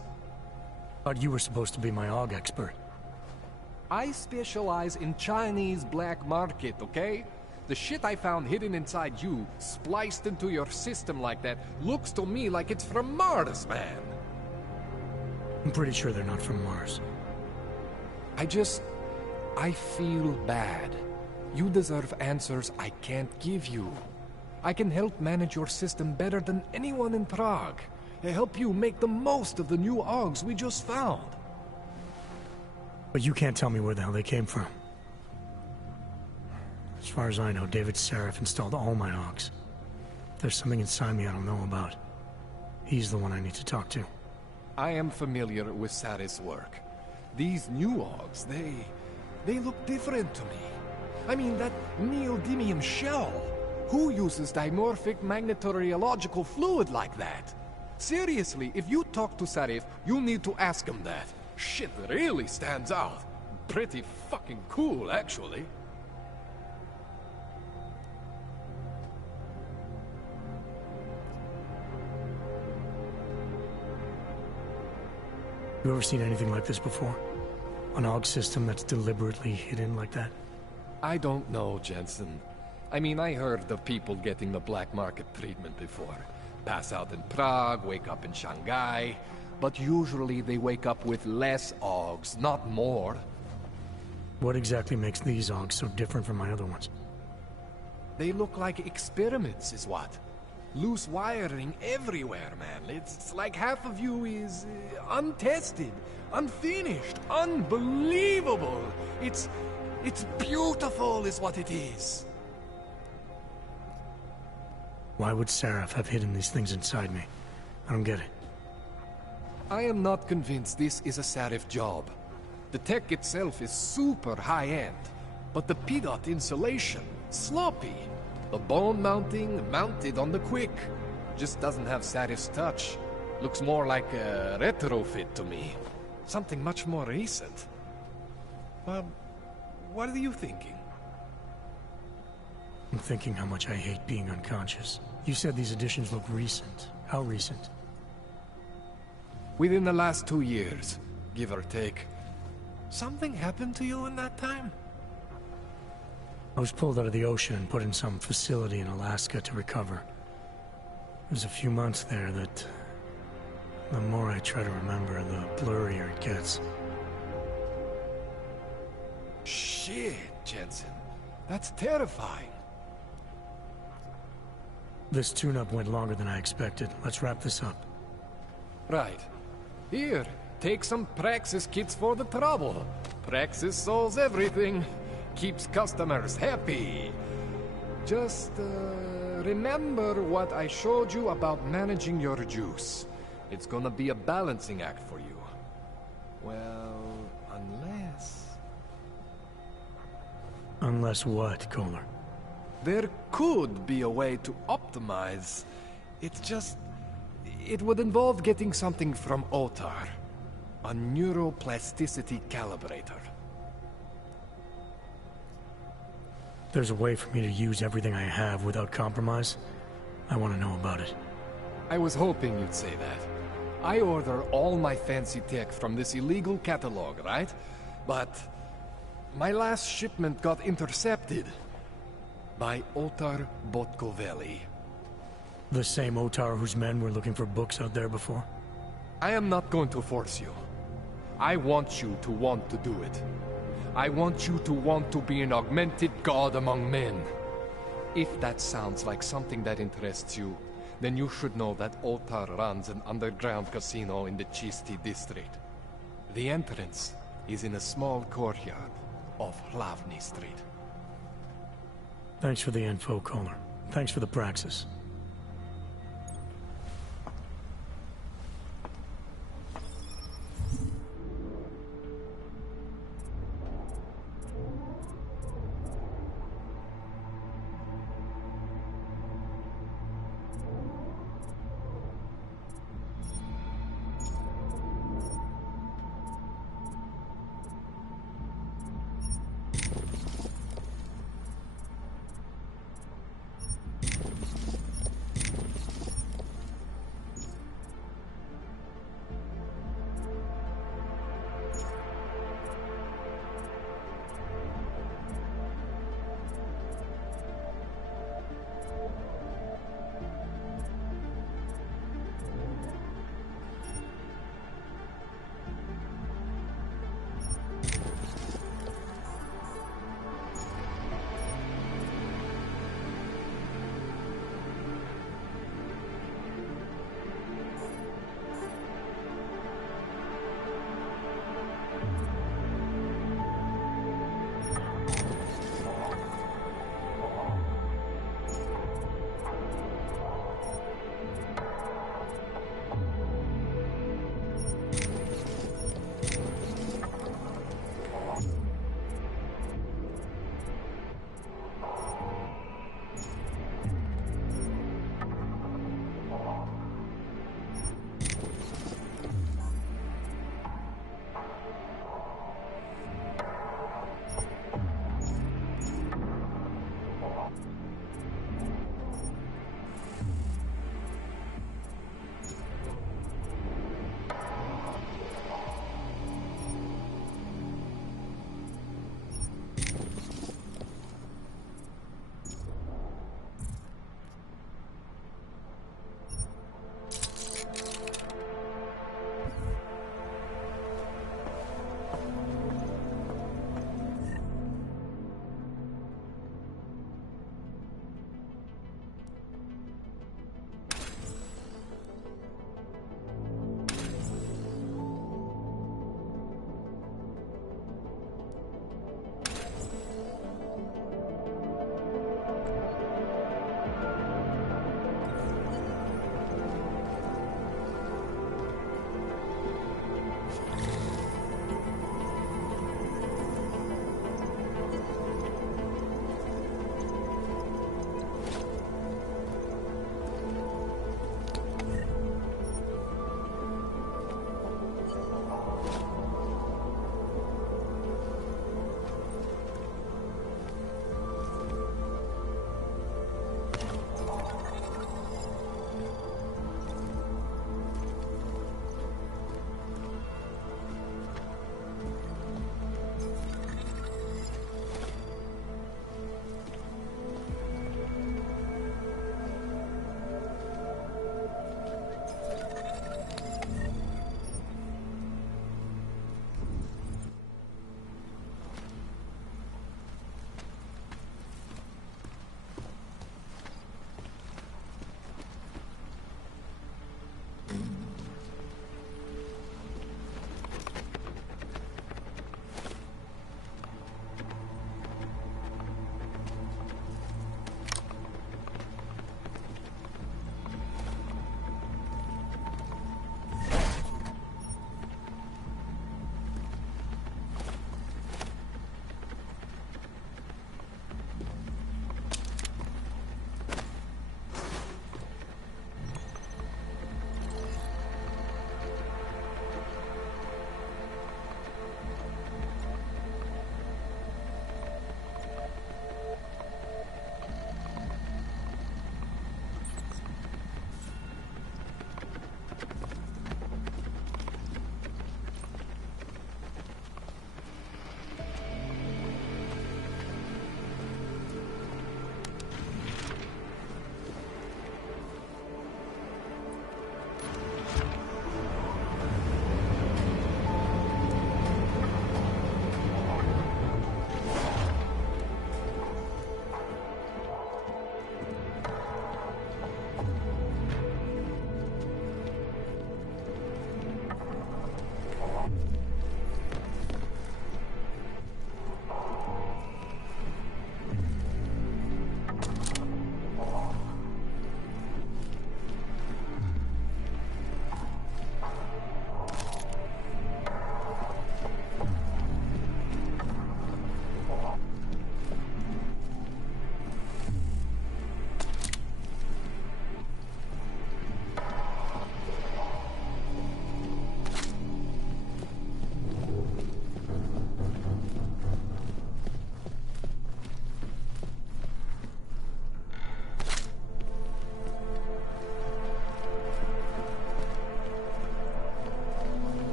Thought you were supposed to be my AUG expert. I specialize in Chinese black market, okay? The shit I found hidden inside you, spliced into your system like that, looks to me like it's from Mars, man. I'm pretty sure they're not from Mars. I feel bad. You deserve answers I can't give you. I can help manage your system better than anyone in Prague. I help you make the most of the new AUGs we just found. But you can't tell me where the hell they came from. As far as I know, David Sarif installed all my AUGs. There's something inside me I don't know about. He's the one I need to talk to. I am familiar with Sarif's work. These new AUGs, they look different to me. I mean, that neodymium shell. Who uses dimorphic magnetorheological fluid like that? Seriously, if you talk to Sarif, you need to ask him that. Shit really stands out. Pretty fucking cool, actually. You ever seen anything like this before? An AUG system that's deliberately hidden like that? I don't know, Jensen. I mean, I heard of people getting the black market treatment before. Pass out in Prague, wake up in Shanghai. But usually they wake up with less AUGs, not more. What exactly makes these AUGs so different from my other ones? They look like experiments, is what. Loose wiring everywhere, man. It's like half of you is untested, unfinished, unbelievable. It's beautiful is what it is. Why would Sarif have hidden these things inside me? I don't get it. I am not convinced this is a Sarif job. The tech itself is super high-end, but the PDOT insulation, sloppy. The bone mounting, mounted on the quick. Just doesn't have Sarif's touch. Looks more like a retrofit to me. Something much more recent. Well, what are you thinking? I'm thinking how much I hate being unconscious. You said these additions look recent. How recent? Within the last 2 years, give or take. Something happened to you in that time? I was pulled out of the ocean and put in some facility in Alaska to recover. It was a few months there that... the more I try to remember, the blurrier it gets. Shit, Jensen. That's terrifying. This tune-up went longer than I expected. Let's wrap this up. Right. Here, take some Praxis kits for the trouble. Praxis solves everything. Keeps customers happy. Just, remember what I showed you about managing your juice. It's gonna be a balancing act for you. Well, unless... Unless what, Kohler? There could be a way to optimize. It's just... it would involve getting something from Otar. A neuroplasticity calibrator. There's a way for me to use everything I have without compromise? I want to know about it. I was hoping you'd say that. I order all my fancy tech from this illegal catalog, right? But my last shipment got intercepted. By Otar Botkovelli. The same Otar whose men were looking for books out there before? I am not going to force you. I want you to want to do it. I want you to want to be an augmented god among men. If that sounds like something that interests you, then you should know that Otar runs an underground casino in the Chisti district. The entrance is in a small courtyard off Hlavny Street. Thanks for the info, Kohler. Thanks for the praxis.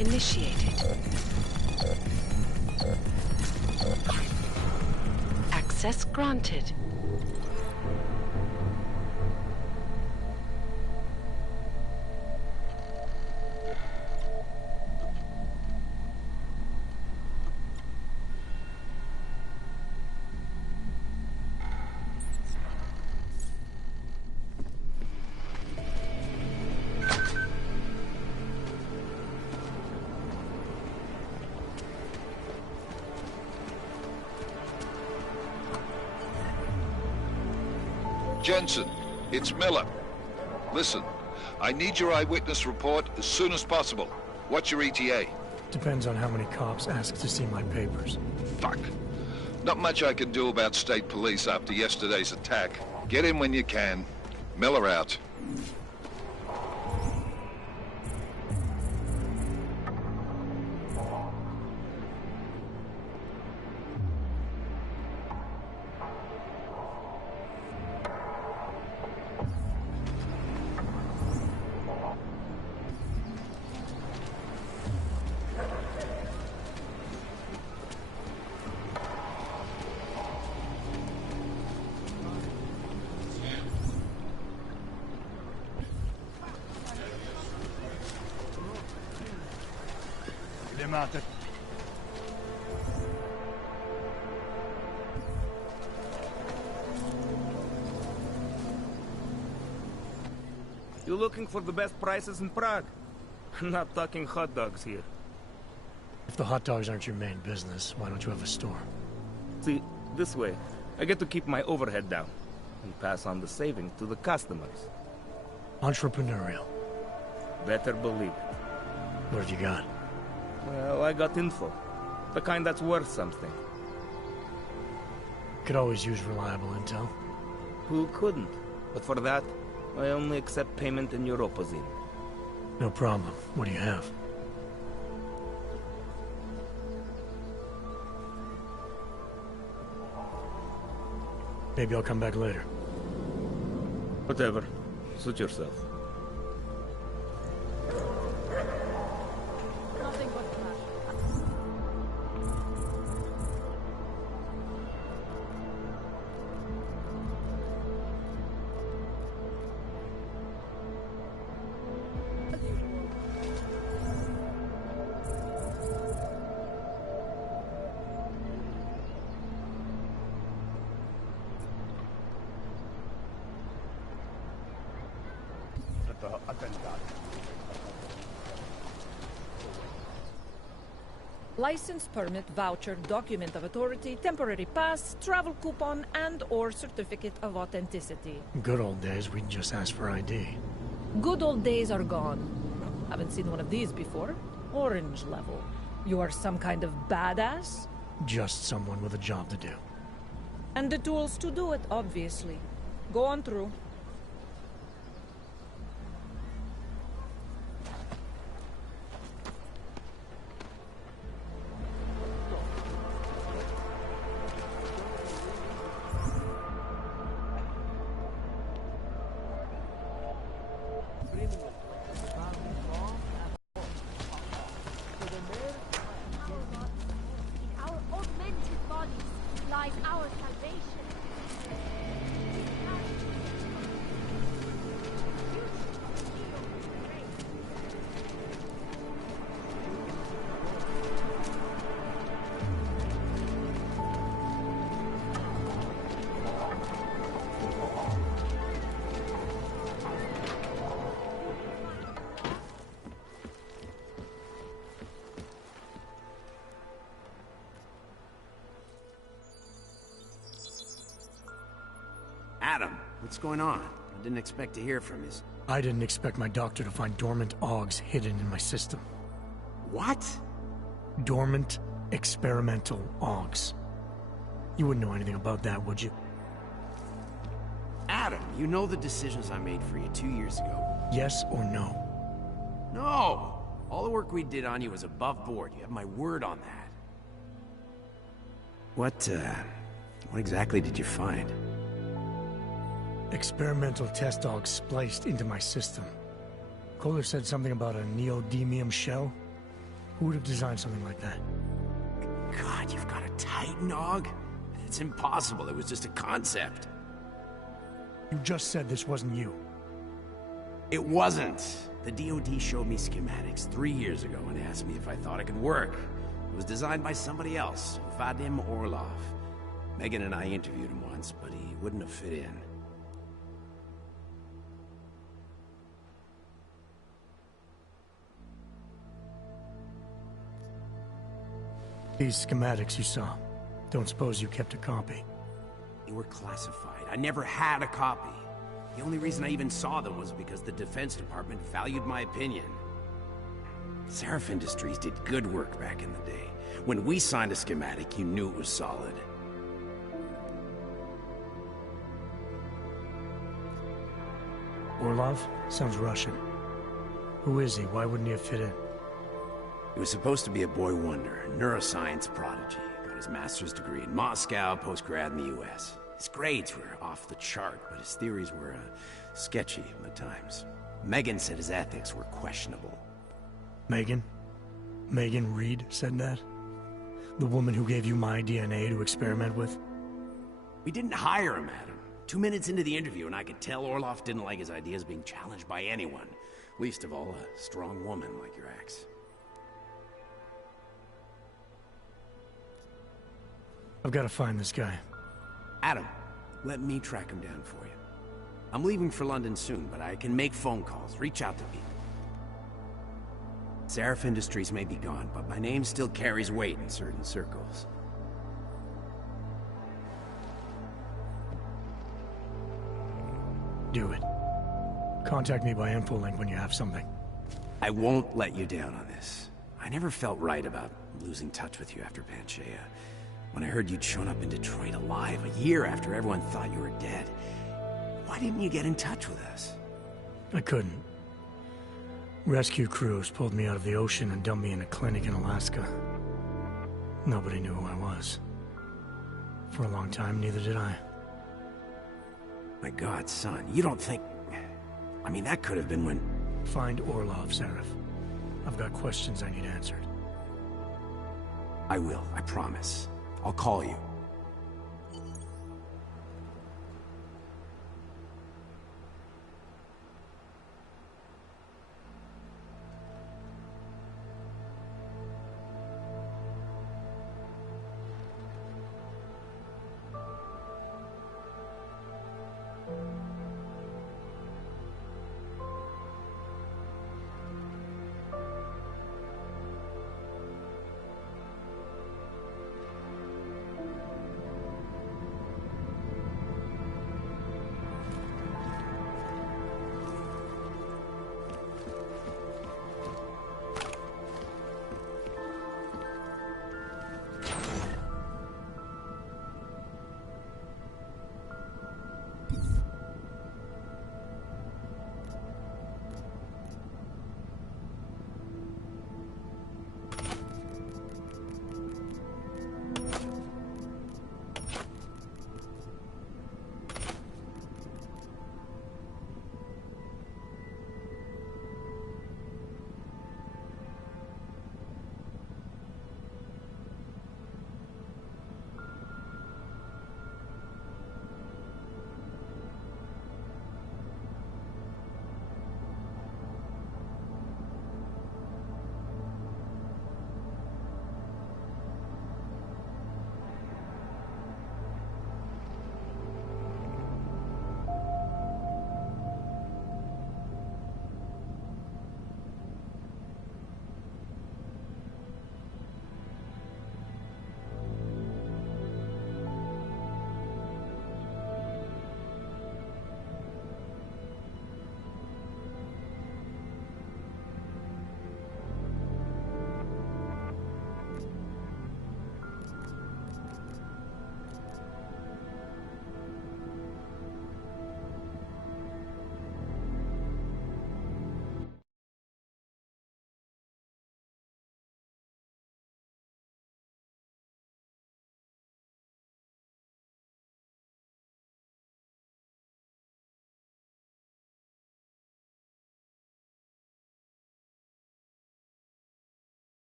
initiated. Access granted. Jensen, it's Miller. Listen, I need your eyewitness report as soon as possible. What's your ETA? Depends on how many cops ask to see my papers. Fuck. Not much I can do about state police after yesterday's attack. Get in when you can. Miller out. You looking for the best prices in Prague? I'm not talking hot dogs here. If the hot dogs aren't your main business, why don't you have a store? See, this way, I get to keep my overhead down and pass on the savings to the customers. Entrepreneurial. Better believe it. What have you got? Well, I got info. The kind that's worth something. Could always use reliable intel. Who couldn't? But for that, I only accept payment in Europozine. No problem. What do you have? Maybe I'll come back later. Whatever. Suit yourself. License, permit, voucher, document of authority, temporary pass, travel coupon, and/or certificate of authenticity. Good old days, we'd just ask for ID. Good old days are gone. Haven't seen one of these before. Orange level. You are some kind of badass? Just someone with a job to do. And the tools to do it, obviously. Go on through. Adam, what's going on? I didn't expect to hear from you. I didn't expect my doctor to find dormant augs hidden in my system. What? Dormant, experimental augs. You wouldn't know anything about that, would you? Adam, you know the decisions I made for you 2 years ago. Yes or no? No! All the work we did on you was above board. You have my word on that. What exactly did you find? Experimental test augs spliced into my system. Kohler said something about a neodymium shell. Who would have designed something like that? God, you've got a Titan, Og? It's impossible. It was just a concept. You just said this wasn't you. It wasn't. The DoD showed me schematics 3 years ago and asked me if I thought it could work. It was designed by somebody else, Vadim Orlov. Megan and I interviewed him once, but he wouldn't have fit in. These schematics you saw, don't suppose you kept a copy? They were classified. I never had a copy. The only reason I even saw them was because the Defense Department valued my opinion. Seraph Industries did good work back in the day. When we signed a schematic, you knew it was solid. Orlov? Sounds Russian. Who is he? Why wouldn't he have fit in? He was supposed to be a boy wonder, a neuroscience prodigy. Got his master's degree in Moscow, post-grad in the US. His grades were off the chart, but his theories were sketchy at times. Megan said his ethics were questionable. Megan? Megan Reed said that? The woman who gave you my DNA to experiment with? We didn't hire him, Adam. 2 minutes into the interview, and I could tell Orlov didn't like his ideas being challenged by anyone. Least of all, a strong woman like your ex. I've got to find this guy. Adam, let me track him down for you. I'm leaving for London soon, but I can make phone calls, reach out to people. Seraph Industries may be gone, but my name still carries weight in certain circles. Do it. Contact me by InfoLink when you have something. I won't let you down on this. I never felt right about losing touch with you after Panchaea. When I heard you'd shown up in Detroit alive a year after everyone thought you were dead. Why didn't you get in touch with us? I couldn't. Rescue crews pulled me out of the ocean and dumped me in a clinic in Alaska. Nobody knew who I was. For a long time, neither did I. My God, son, you don't think... I mean, that could have been when... Find Orlov, Seraph. I've got questions I need answered. I will, I promise. I'll call you.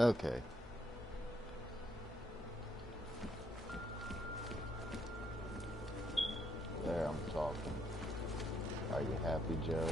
Okay. There, I'm talking. Are you happy, Joe?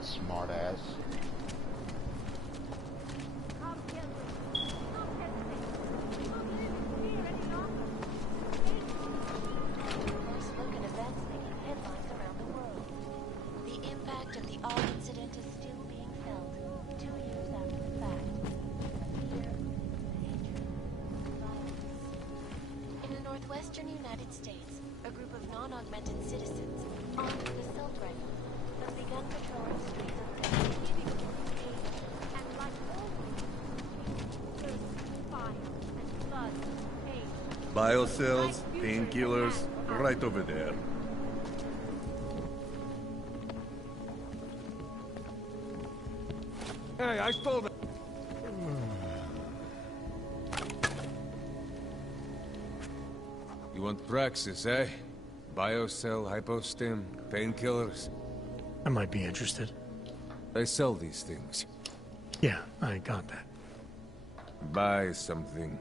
Smart ass. First look at events making headlines around the world. The impact of the Og incident is still being felt 2 years after the fact. Fear, hatred, violence. In the northwestern United States, a group of non-augmented citizens, armed with assault rifles, have begun patrolling streets of Biocells, painkillers, right over there. Hey, I stole the... You want Praxis, eh? Biocell, hypostim, painkillers. I might be interested. They sell these things. Yeah, I got that. Buy something.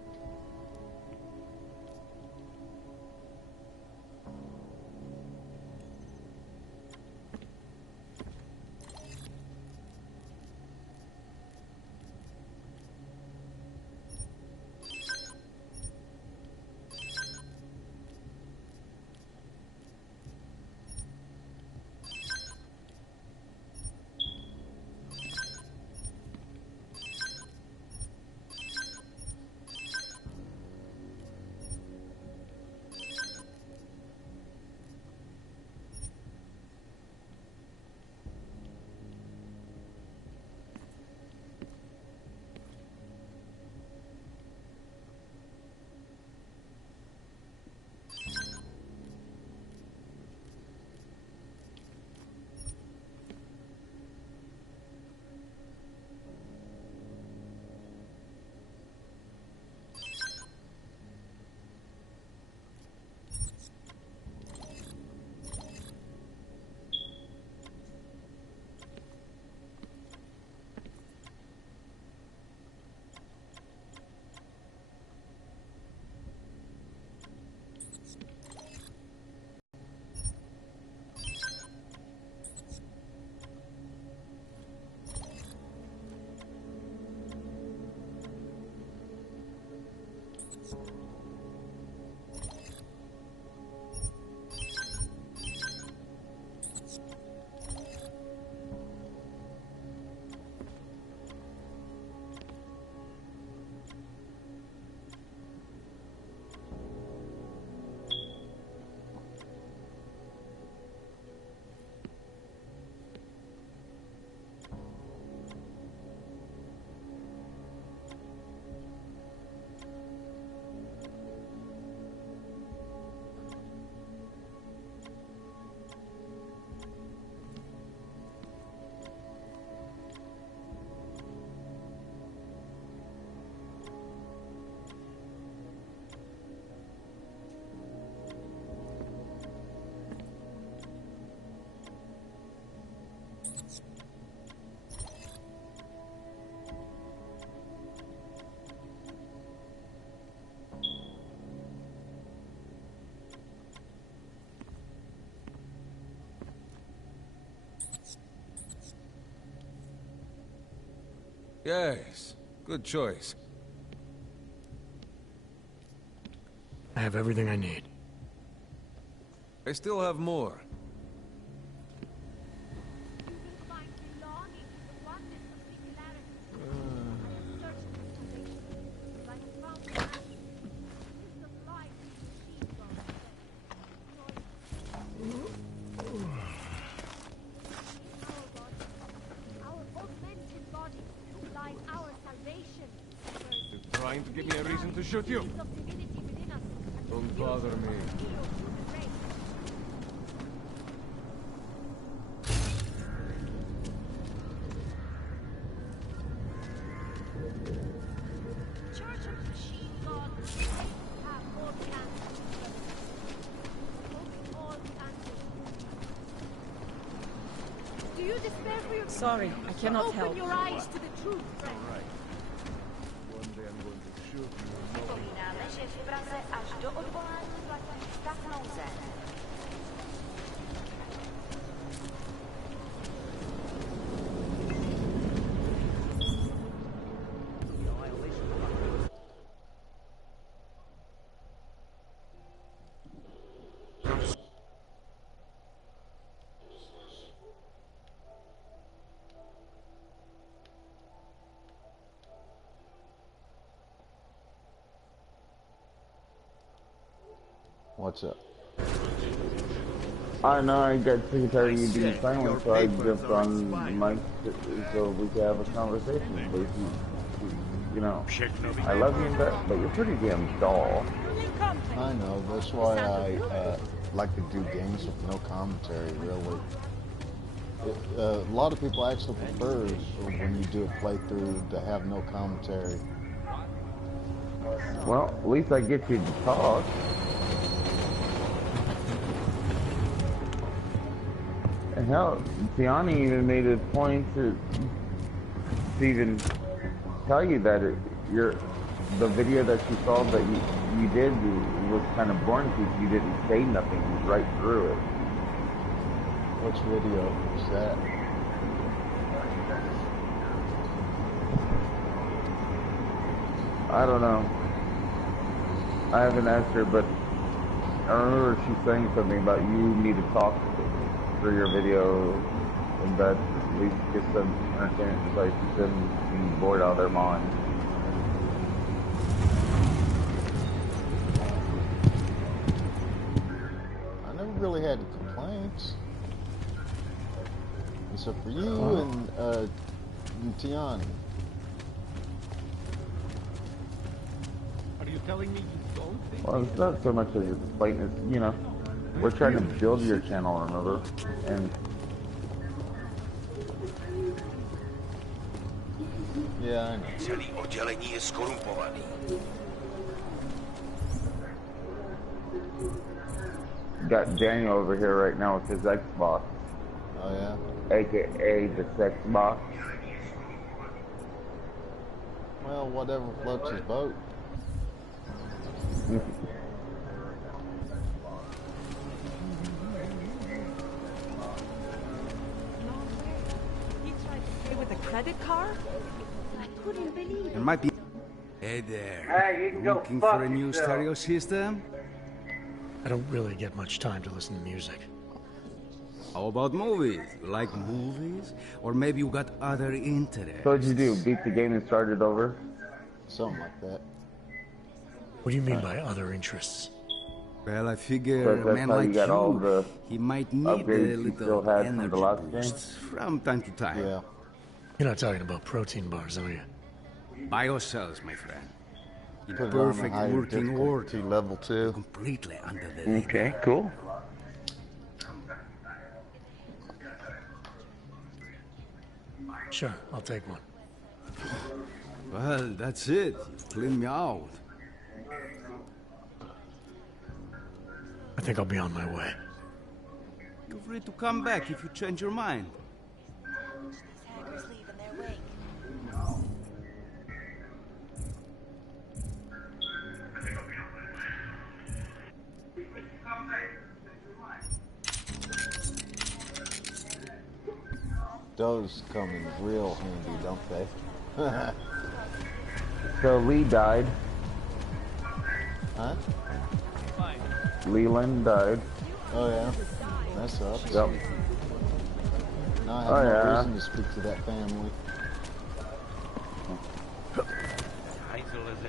Yes, good choice. I have everything I need. I still have more. me a reason to shoot you. Don't bother me. Do you despair for your... Sorry, I cannot help. Open your eyes to the truth. Alright. One day I'm going to shoot you. Připomínáme, že v Praze až do odvolání platí stav nouze. What's up? I know, I got sick and tired of you being silent, so I jumped on mic so we could have a conversation. But you know, I love you and that, but you're pretty damn dull. I know, that's why I like to do games with no commentary, really. A lot of people actually prefer when you do a playthrough to have no commentary. Well, at least I get you to talk. And hell, Tiani even made a point to even tell you that the video that you saw that you did was kind of boring because you didn't say nothing right through it. Which video was that? I don't know. I haven't asked her, but I remember she saying something about you need to talk for your video, and that at least get some entertainment besides them being bored out of their mind. I never really had complaints. Except for you and Tiani. Are you telling me you don't think? Well, it's not so much as a complaint as, you know, we're trying to build your channel, remember? And yeah, I know. Celý oddělení je skorumpovaný. got Daniel over here right now with his Xbox. Oh yeah? AKA the sex box. Well, whatever floats his boat. He tried to pay with a credit card? I couldn't believe it. There might be. Hey there. Hey, you can go looking fuck for a new yourself. stereo system? I don't really get much time to listen to music. How about movies? You like movies? Or maybe you got other interests? So what'd you do? Beat the game and start it over? Something like that. What do you mean by other interests? Well, I figure So a that's man how like you got all the he might need upgrades a you still little had from the energy last boost from time to time. Yeah. You're not talking about protein bars, are you? Biocells, my friend. In Put it on a perfect higher working order. difficulty level 2. Completely under the radar. Okay, cool. Sure, I'll take one. Well, that's it. You've cleaned me out. I think I'll be on my way. You're free to come back if you change your mind. Hackers leave in their wake. Those come in real handy, don't they? So Lee died. Huh? Leland died. Oh yeah? That sucks. Yep. Now I have Oh, no yeah. reason to speak to that family.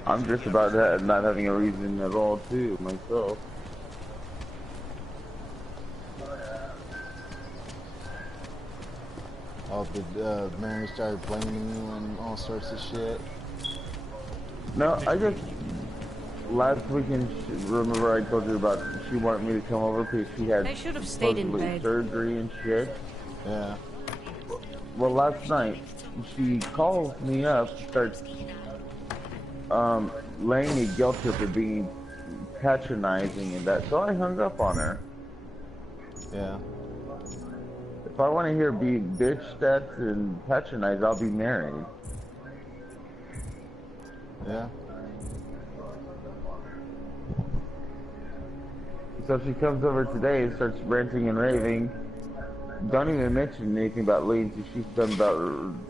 I'm just about that, not having a reason at all, too, myself. Oh, did Mary started blaming you and all sorts of shit? No, I just last weekend. Remember I told you about she wanted me to come over because she had They should have stayed in supposedly bed. surgery and shit. Yeah. Well, last night she calls me up, starts laying me guilt trip for being patronizing and that. So I hung up on her. Yeah. If I want to hear be bitched at and patronized, I'll be married. Yeah. So she comes over today and starts ranting and raving. Don't even mention anything about Lee. She's done about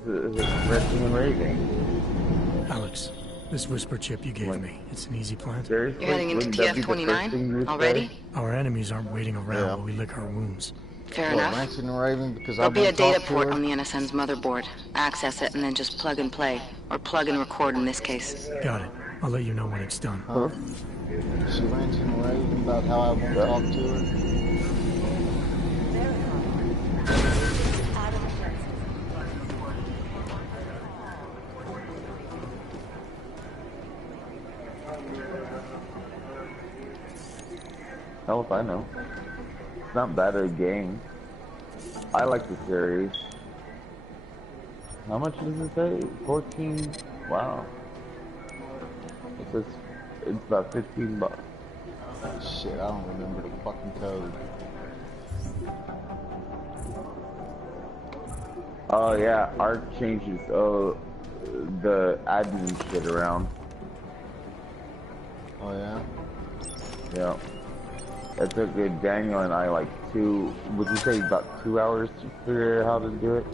ranting and raving. Alex, this whisper chip you gave me, it's an easy plant. Seriously? You're heading into Wouldn't that be the first TF-29 thing you would already? say? Our enemies aren't waiting around while we lick our wounds. Fair enough. Ranting and raving because There'll I be a won't talk data to port her? on the NSN's motherboard. Access it and then just plug and play. Or plug and record in this case. Got it. I'll let you know when it's done. Huh? She ranting and raving about how I won't talk to her? Hell if I know. It's not bad at a game. I like the series. How much does it say? 14? Wow. It says it's about 15 bucks. Shit, I don't remember the fucking code. Oh yeah, Art changes the admin shit around. Oh yeah? Yeah. It took Daniel and I like would you say about 2 hours to figure out how to do it?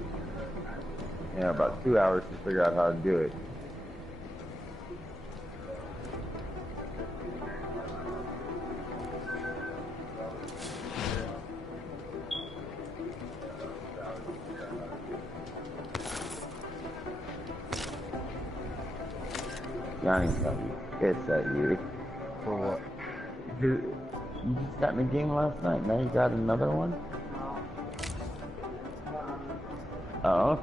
Yeah, about 2 hours to figure out how to do it. Yanni's got me pissed at you. For what? You just got in the game last night, now you got another one? Oh.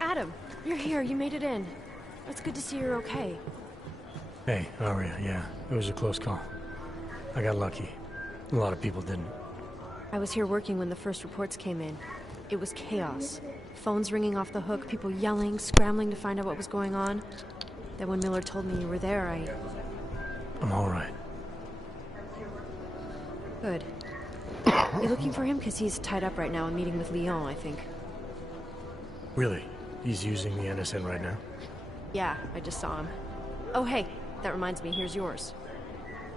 Adam, you're here. You made it in. It's good to see you're okay. Hey, Aria, yeah, it was a close call. I got lucky. A lot of people didn't. I was here working when the first reports came in. It was chaos. Phones ringing off the hook, people yelling, scrambling to find out what was going on. Then when Miller told me you were there, I'm all right. Good. You looking for him? Because he's tied up right now and meeting with Leon, I think. Really? He's using the NSN right now? Yeah, I just saw him. Oh, hey, that reminds me, here's yours.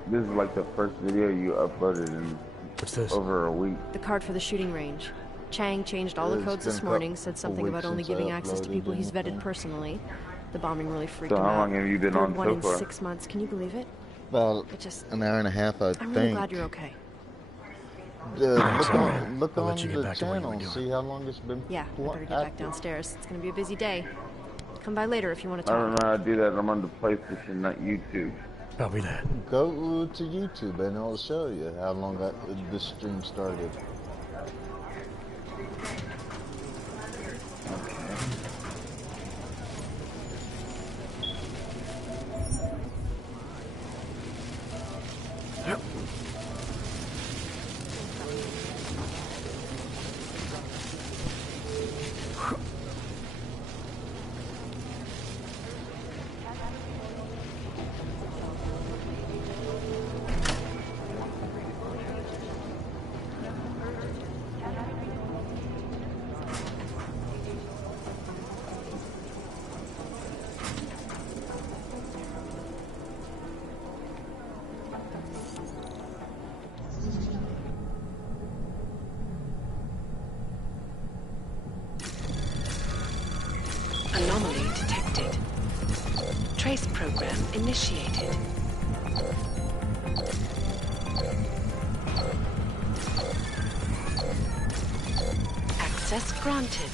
This is like the first video you uploaded in over a week. The card for the shooting range. Chang changed all the codes this morning, said something about only giving access to people he's vetted personally. The bombing really freaked him out. So how long have you been on so one far? in 6 months, can you believe it? About an hour and a half, I I'm think. really glad you're okay. Look on the channel and see how long it's been. Yeah, I better get back downstairs. It's gonna be a busy day. Come by later if you want to I talk. don't know how to do that. I'm on the PlayStation, not YouTube. Copy that. Go to YouTube and it'll show you how long this stream started. initiated. Access granted.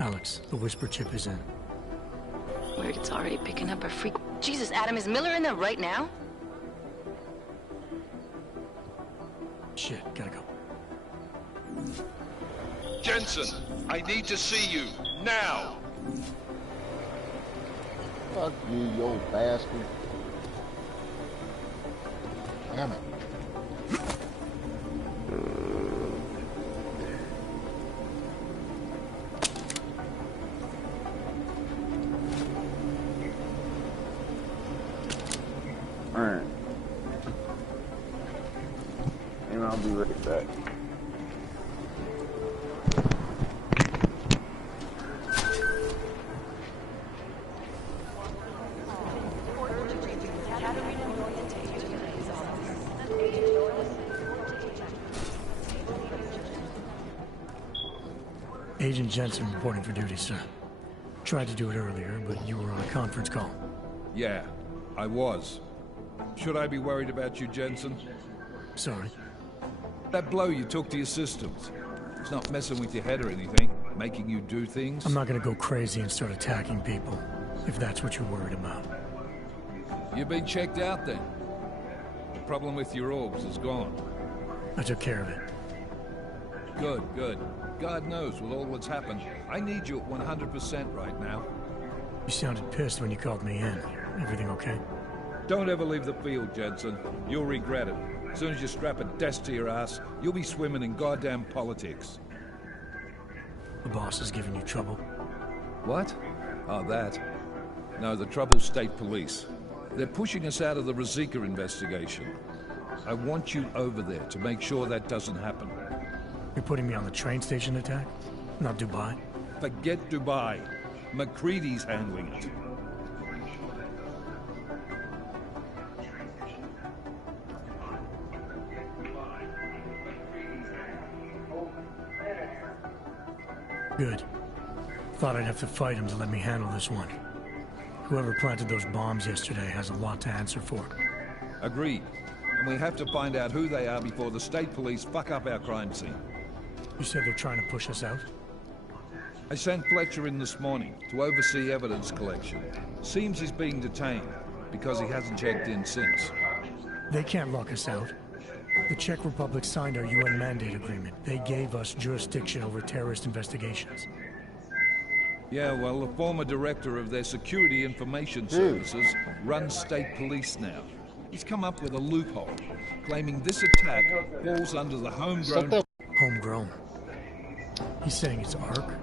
Alex, the whisper chip is in. Weird, it's already picking up a freak. Jesus, Adam, is Miller in there right now? Shit, gotta go. Jensen, I need to see you, now! Fuck you, you old bastard. Damn it. Alright. And I'll be right back. Agent Jensen reporting for duty, sir. Tried to do it earlier, but you were on a conference call. Yeah, I was. Should I be worried about you, Jensen? Sorry. That blow you took to your systems. It's not messing with your head or anything, making you do things. I'm not gonna go crazy and start attacking people, if that's what you're worried about. You've been checked out then. The problem with your orbs is gone. I took care of it. Good, good. God knows with all that's happened, I need you at 100% right now. You sounded pissed when you called me in. Everything okay? Don't ever leave the field, Jensen. You'll regret it. As soon as you strap a desk to your ass, you'll be swimming in goddamn politics. The boss is giving you trouble? What? Oh, that. No, the trouble's state police. They're pushing us out of the Rosika investigation. I want you over there to make sure that doesn't happen. You're putting me on the train station attack? Not Dubai? Forget Dubai. McCready's handling it. Good. Thought I'd have to fight him to let me handle this one. Whoever planted those bombs yesterday has a lot to answer for. Agreed. And we have to find out who they are before the state police fuck up our crime scene. You said they're trying to push us out? I sent Fletcher in this morning to oversee evidence collection. Seems he's being detained because he hasn't checked in since. They can't lock us out. The Czech Republic signed our UN mandate agreement. They gave us jurisdiction over terrorist investigations. Yeah, well, the former director of their security information services runs state police now. He's come up with a loophole, claiming this attack falls under the homegrown... Homegrown? He's saying it's ARC?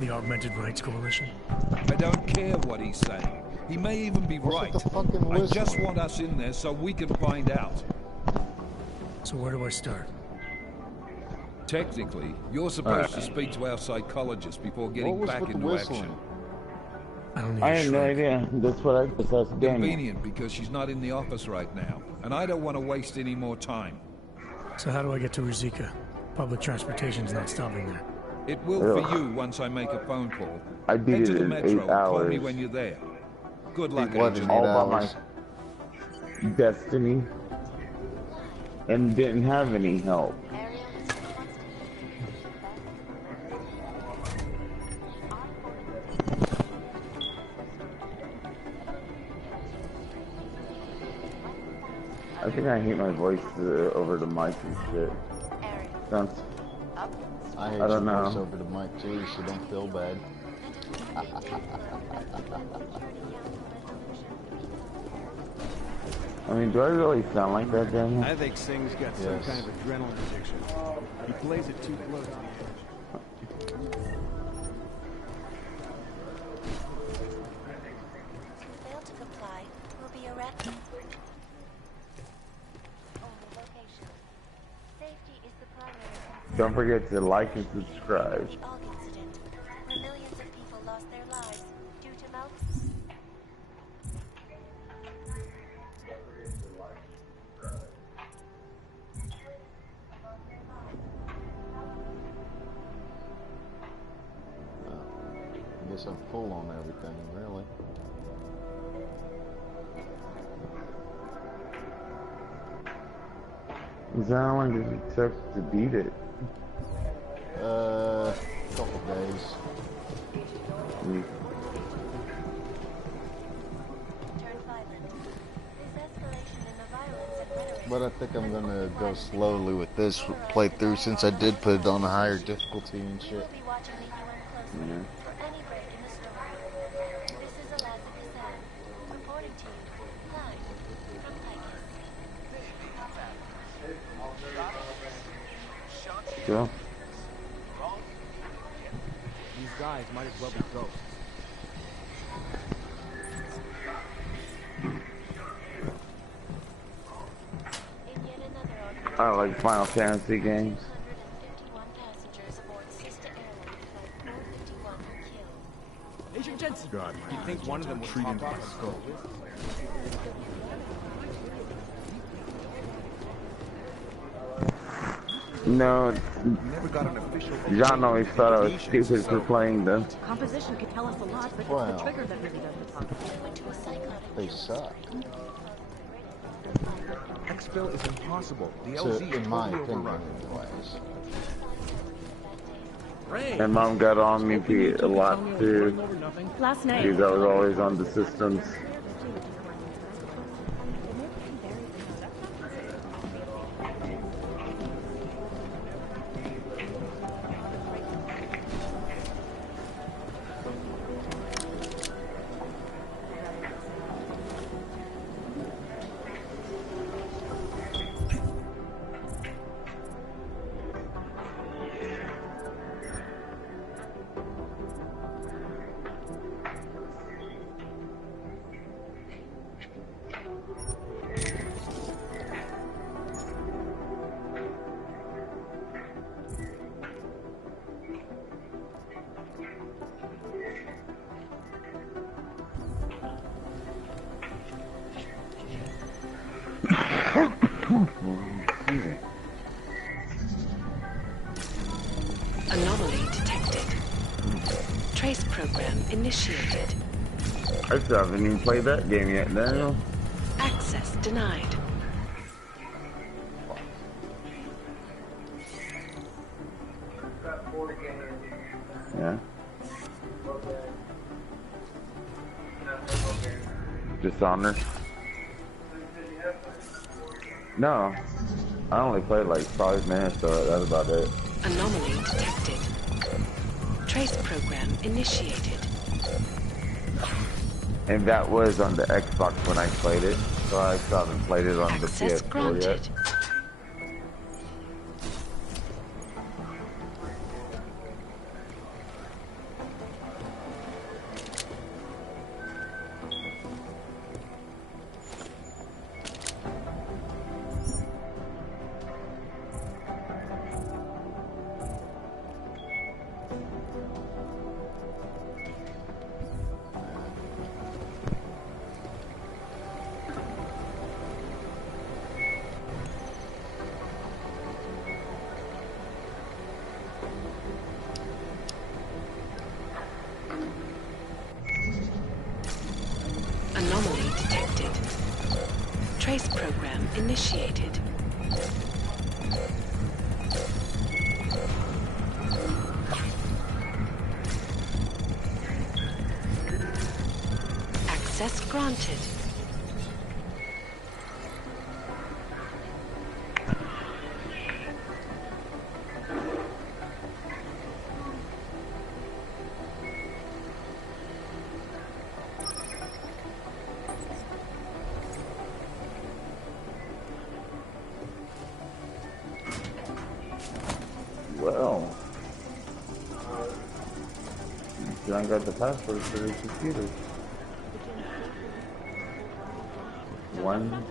The Augmented Rights Coalition? I don't care what he's saying. He may even be right. I just want us in there so we can find out. So where do I start? Technically, you're supposed to speak to our psychologist before getting back into action. I have no idea. That's what I just asked Daniel. Convenient because she's not in the office right now, and I don't want to waste any more time. So how do I get to Rosika? Public transportation's not stopping there. It will for you once I make a phone call. I did Head to it the in metro 8 and call me hours. when you're there. Good luck, All Agent. by my destiny. And didn't have any help. I think I hate my voice over the mic and shit. Sounds... I hate I your don't know. voice over the mic too, so don't feel bad. I mean, do I really sound like that, Daniel? I think Singh's got some kind of adrenaline addiction. He plays it too close to the edge. Fail to comply will be arrested. Only location. Safety is the primary concern. Don't forget to like and subscribe. The AUG incident, where millions of people lost their lives due to guess I'm full on everything, really. How long did it take to beat it? Couple days. But I think I'm gonna go slowly with this playthrough since I did put it on a higher difficulty and shit. Yeah. Cool. These guys might as well be ghosts. I like Final Fantasy games. Agent Jensen, you think one of them was treated like a ghost? No, John always thought I was stupid for playing them. Composition could tell us a lot, but it's the trigger that really doesn't talk. They suck. Exfil is impossible. The So, LZ is in my totally opinion, overrun. anyways. And Mom got on me a lot too. Last night. Because I was always on the systems. Anomaly detected. Trace program initiated. I still haven't even played that game yet, Daniel. Access denied. Yeah. Dishonored. No. I only played like 5 minutes, so that's about it. Anomaly detected. Trace program initiated. And that was on the Xbox when I played it, so I still haven't played it on the Access PS4 granted. yet. Anomaly detected. Trace program initiated. Access granted. Well, John got the password for the computer. One.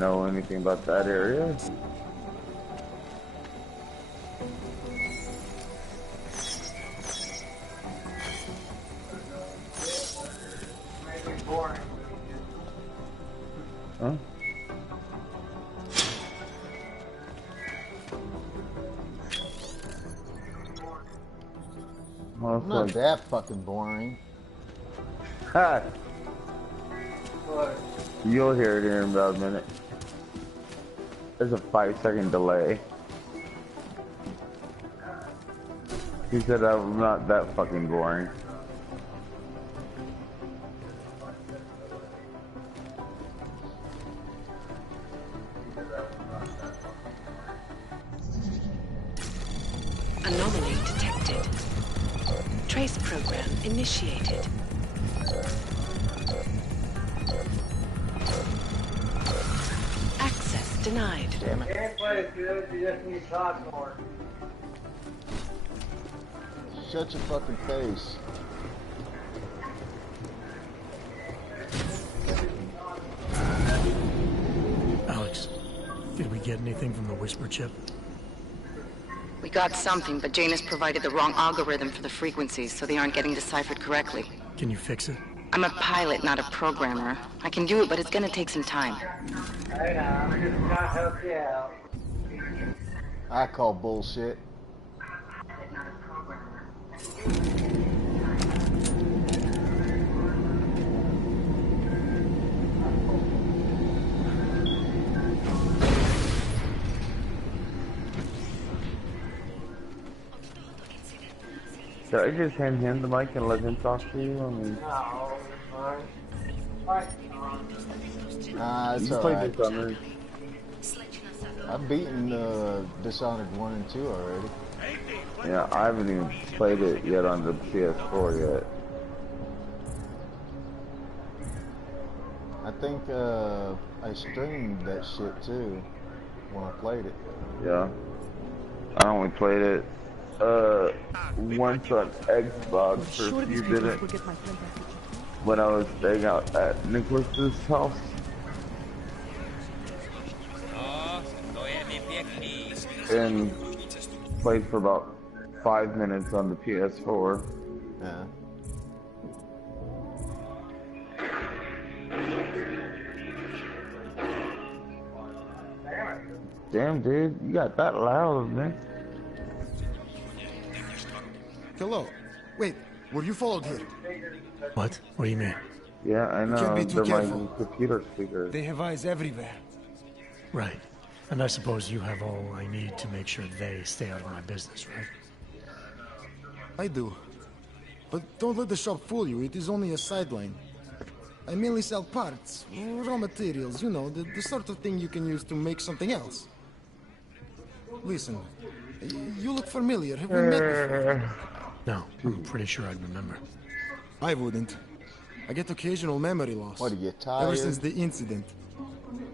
know anything about that area. Huh? Well, Not that fucking boring. Ha! You'll hear it in about a minute. There's a 5-second delay. He said I'm not that fucking boring. Anomaly detected. Trace program initiated. Access denied. Damn it. Gameplay is good, you just need to talk more. Shut your fucking face. Alex, did we get anything from the Whisper chip? We got something, but Janus provided the wrong algorithm for the frequencies, so they aren't getting deciphered correctly. Can you fix it? I'm a pilot, not a programmer. I can do it, but it's gonna take some time. I know, I'm just trying to help you out. I call bullshit. Should I just hand him the mic and let him talk to you? I mean, No, It's you played Dishonored. I've beaten Dishonored 1 and 2 already. Yeah, I haven't even played it yet on the PS4 yet. I think I streamed that shit too when I played it. Yeah. I only played it once on Xbox for a few minutes when I was staying out at Nicholas's house. And played for about 5 minutes on the PS4. Yeah. Damn, dude, you got that loud, man. Hello. Wait, were you followed here? What? What do you mean? Yeah, I know. Can't be too They're careful. my computer speakers. They have eyes everywhere. Right. And I suppose you have all I need to make sure they stay out of my business, right? I do. But don't let the shop fool you. It is only a sideline. I mainly sell parts, raw materials, you know, the sort of thing you can use to make something else. Listen, you look familiar. Have we met before? No, I'm pretty sure I'd remember. I wouldn't. I get occasional memory loss. What, are you tired? Ever since the incident.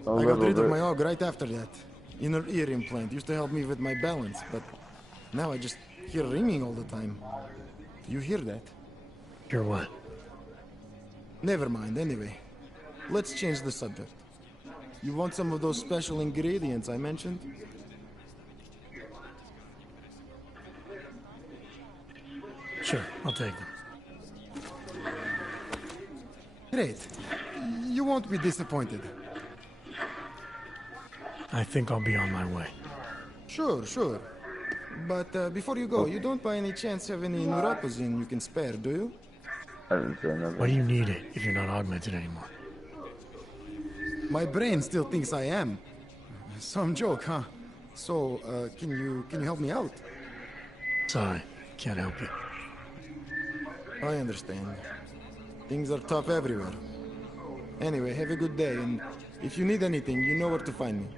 A I got little rid of bit. my AUG right after that. Inner ear implant used to help me with my balance, but now I just hear ringing all the time. Do you hear that? Hear what? Never mind, anyway. Let's change the subject. You want some of those special ingredients I mentioned? Sure, I'll take them. Great. You won't be disappointed. I think I'll be on my way. Sure. But before you go, you don't by any chance have any neuropozin you can spare, do you? I didn't say nothing. Why do you need it if you're not augmented anymore? My brain still thinks I am. Some joke, huh? So, can you help me out? Sorry, can't help you. I understand. Things are tough everywhere. Anyway, have a good day, and if you need anything, you know where to find me.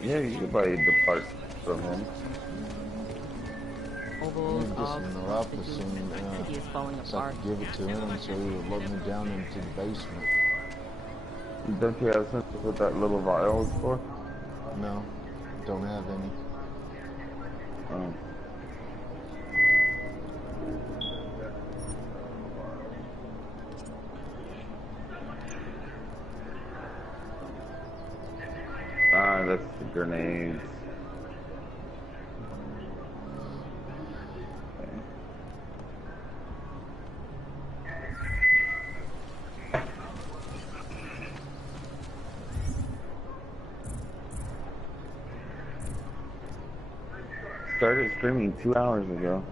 Yeah, you could probably depart from him. ovals, get off, some the neuropathy, city is falling so I apart. could give it to him so he would let me down into the basement. Don't you have sense what that little vial is for? No, don't have any. Oh. Ah, that's the grenades. Started streaming 2 hours ago.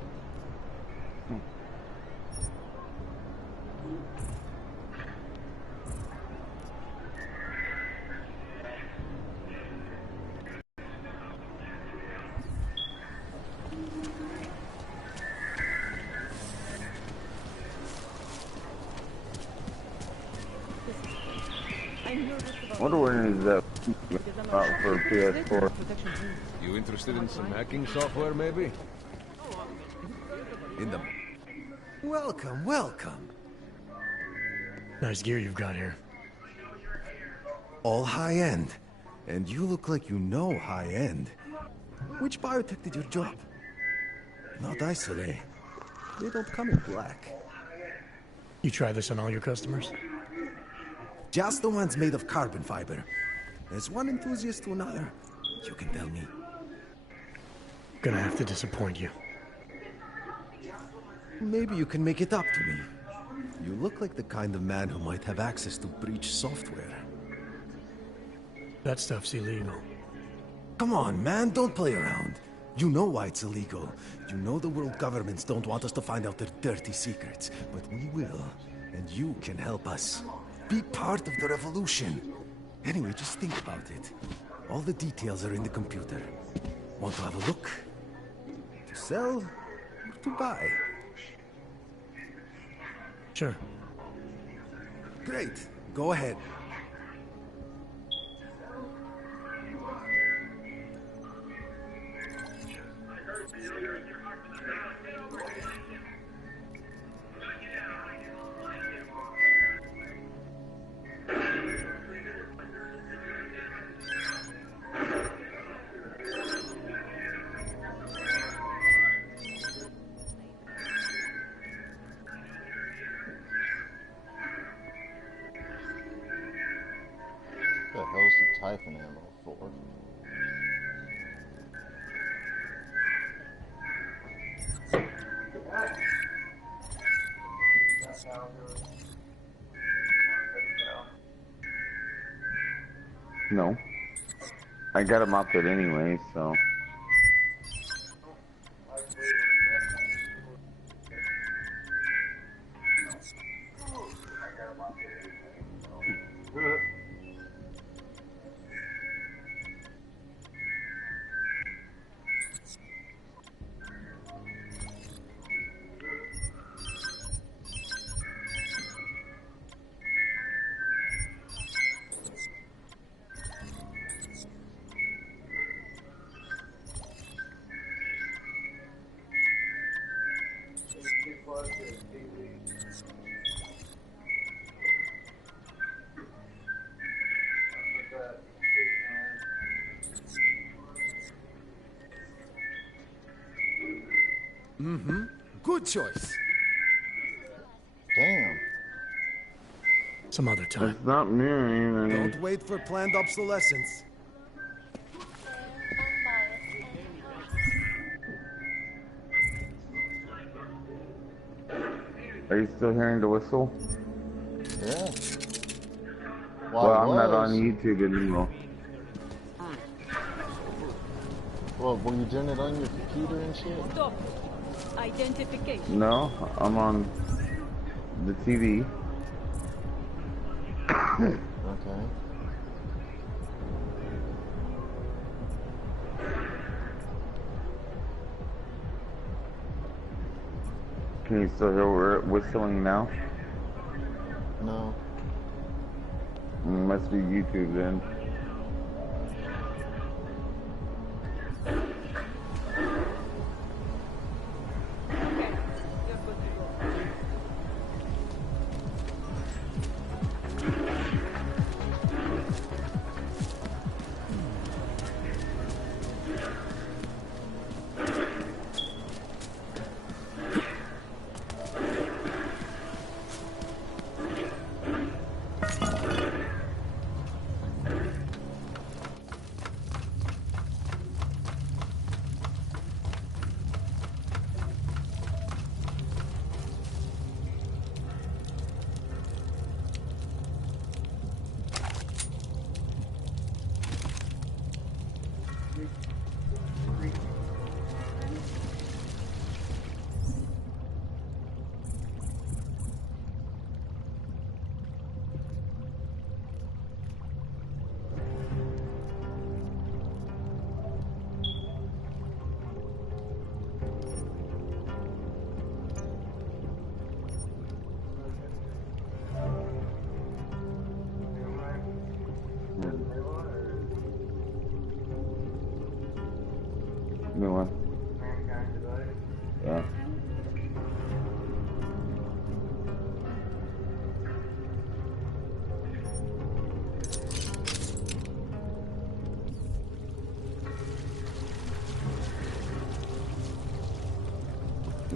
I wonder when is that out for PS4. You interested in some hacking software, maybe? In the... Welcome, welcome. Nice gear you've got here. All high-end. And you look like you know high-end. Which biotech did you drop? Not Isolate. They don't come in black. You try this on all your customers? Just the ones made of carbon fiber. As one enthusiast to another, you can tell me. Gonna have to disappoint you. Maybe you can make it up to me. You look like the kind of man who might have access to breach software. That stuff's illegal. Come on, man, don't play around. You know why it's illegal. You know the world governments don't want us to find out their dirty secrets. But we will, and you can help us. Be part of the revolution. Anyway, just think about it. All the details are in the computer. Want to have a look? To sell or to buy? Sure. Great. Go ahead. What the hell's the typhon ammo for? No. I got him up there anyway, so. Mm-hmm. Good choice. Damn. Some other time. It's not me. Don't wait for planned obsolescence. Are you still hearing the whistle? Yeah. Well, I'm not on YouTube anymore. Well, were you doing it on your computer and shit? Identification. No, I'm on the TV. Okay. Can you still hear it whistling now? No. Must be YouTube then.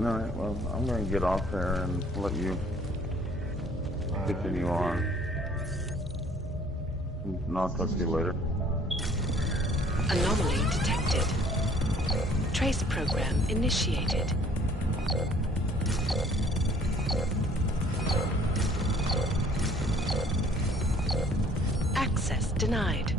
Alright, well, I'm gonna get off there and let you continue on. And I'll talk to you later. Anomaly detected. Trace program initiated. Access denied.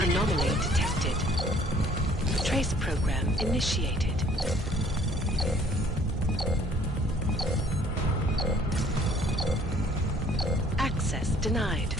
Anomaly detected. Trace program initiated. Access denied.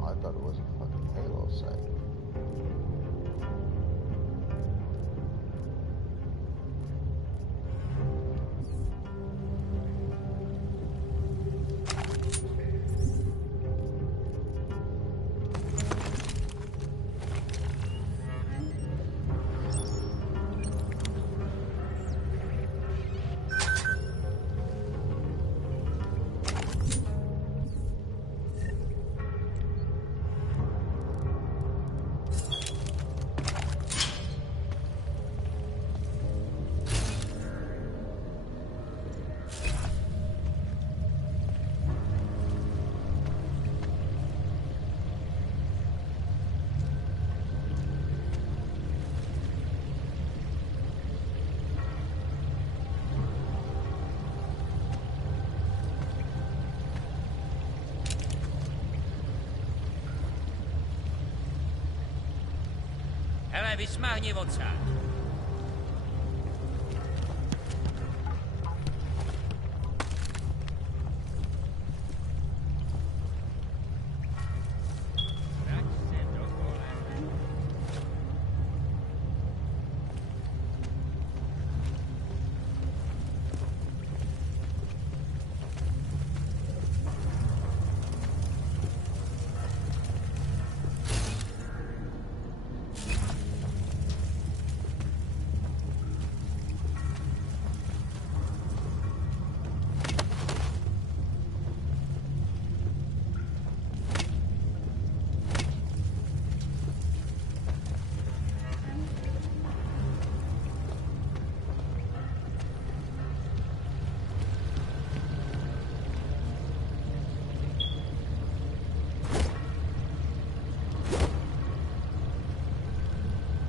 I thought it was a fucking Halo site. Hele, vysmáhni odsad.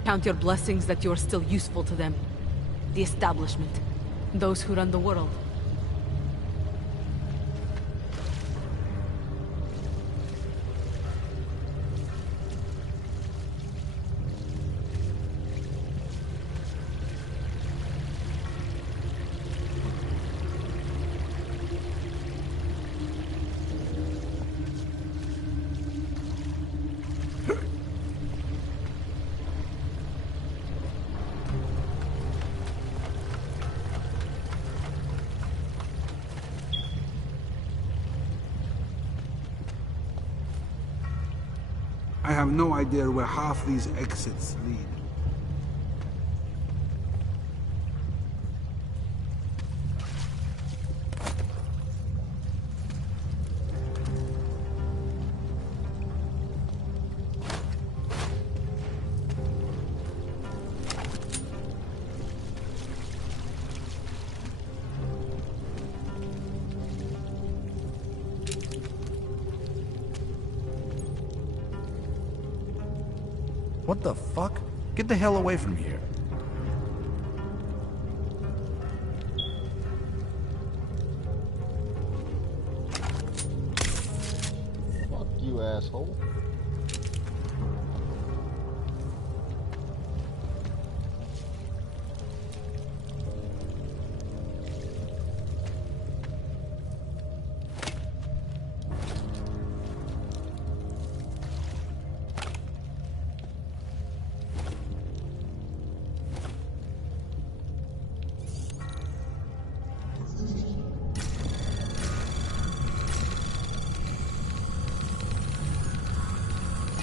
Count your blessings that you're still useful to them. The establishment. Those who run the world. I have no idea where half these exits lead. What the fuck? Get the hell away from here. Fuck you, asshole.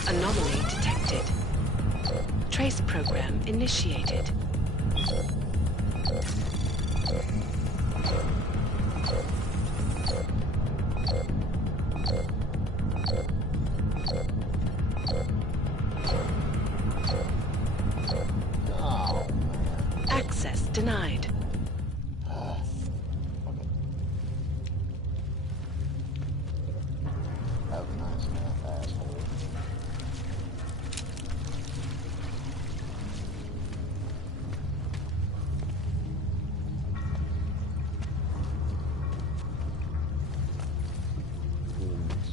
Anomaly detected. Trace program initiated. Access denied. Have a nice nap, asshole.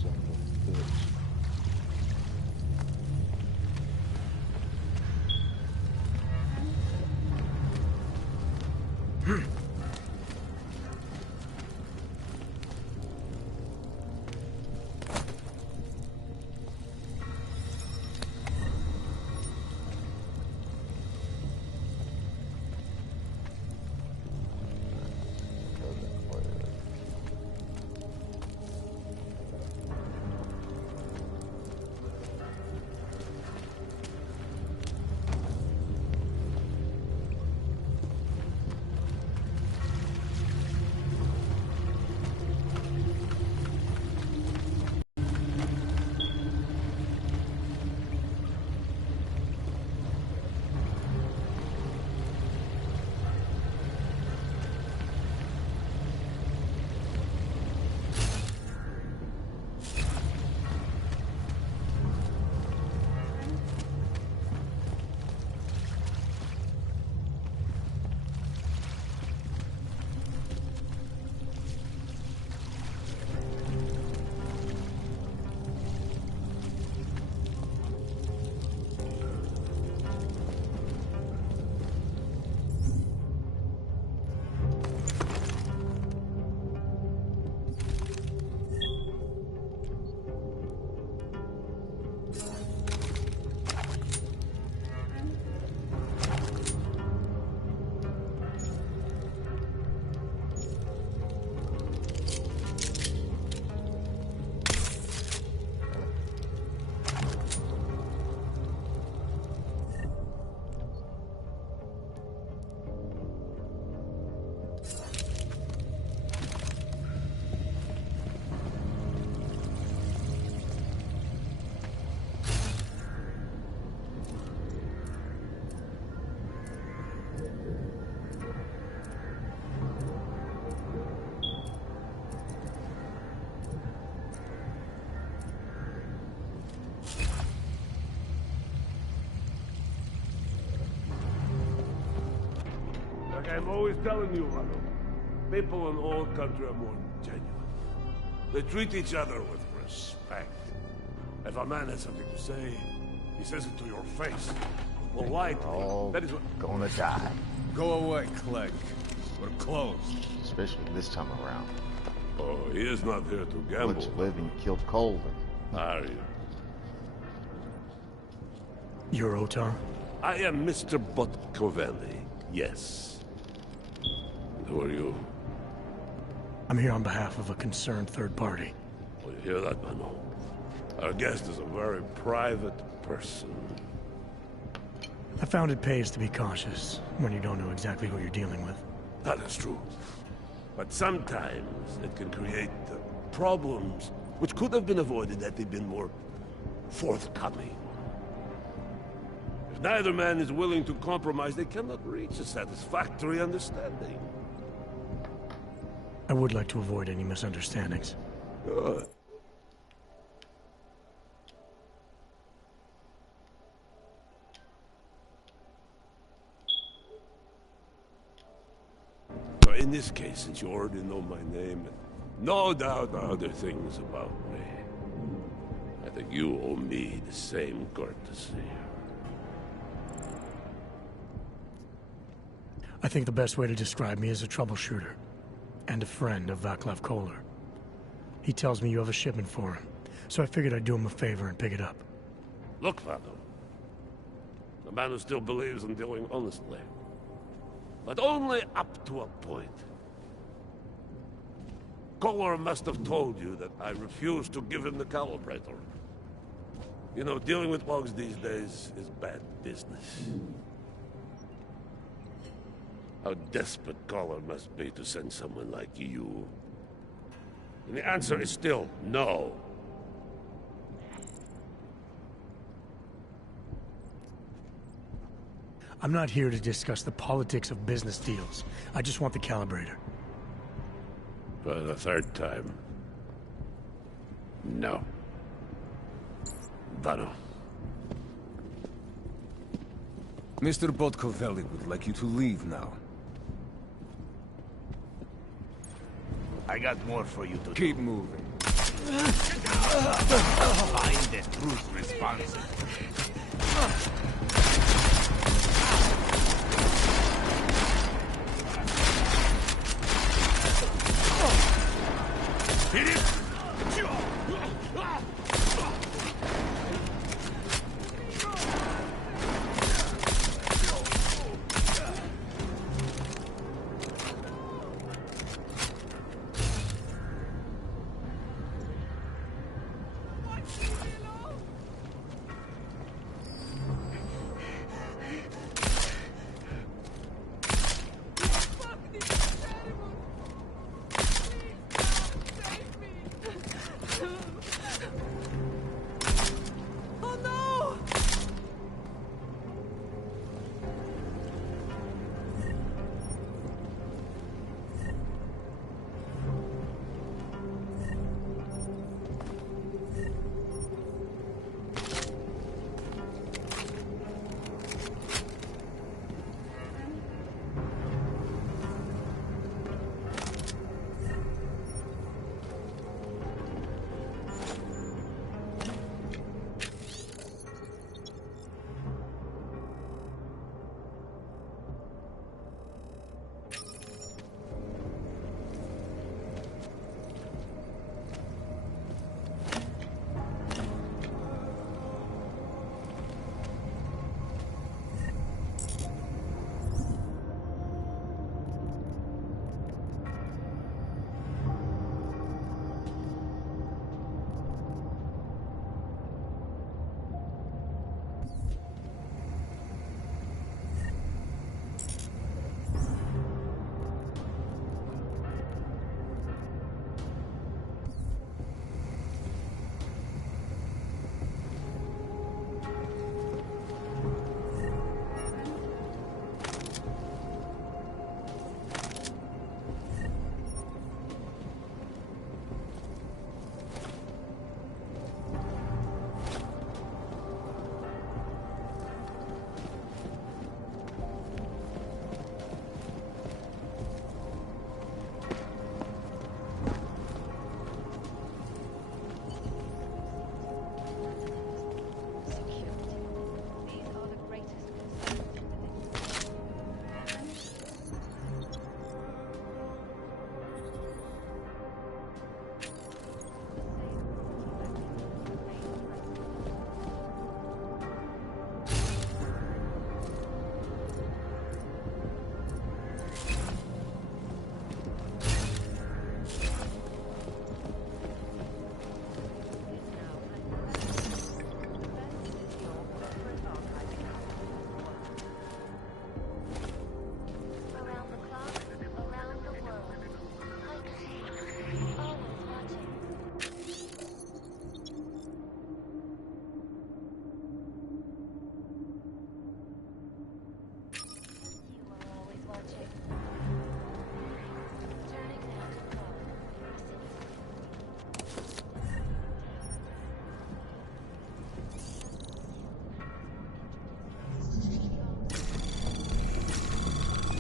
Son of a bitch. Like I'm always telling you, Rado, people in all country are more genuine. They treat each other with respect. If a man has something to say, he says it to your face. Politely. That is what... Gonna die. Go away, Clegg. We're closed. Especially this time around. Oh, he is not here to gamble. Butch living killed Colvin. Are you? You're Otar? I am Mr. Botkovelli, yes. Who are you? I'm here on behalf of a concerned third party. Oh, you hear that, Mano? Our guest is a very private person. I found it pays to be cautious when you don't know exactly who you're dealing with. That is true. But sometimes it can create problems which could have been avoided had they been more forthcoming. If neither man is willing to compromise, they cannot reach a satisfactory understanding. I would like to avoid any misunderstandings. Good. So in this case, since you already know my name, and no doubt other things about me, I think you owe me the same courtesy. I think the best way to describe me is a troubleshooter, and a friend of Vaclav Koller. He tells me you have a shipment for him, so I figured I'd do him a favor and pick it up. Look, Father. The man who still believes in dealing honestly. But only up to a point. Koller must have told you that I refused to give him the calibrator. You know, dealing with bugs these days is bad business. How desperate Koller must be to send someone like you. And the answer is still no. I'm not here to discuss the politics of business deals. I just want the calibrator. For the third time. No. Vano. Mr. Botkovelli would like you to leave now. I got more for you to Keep moving. Find the truth responsible. Hit it!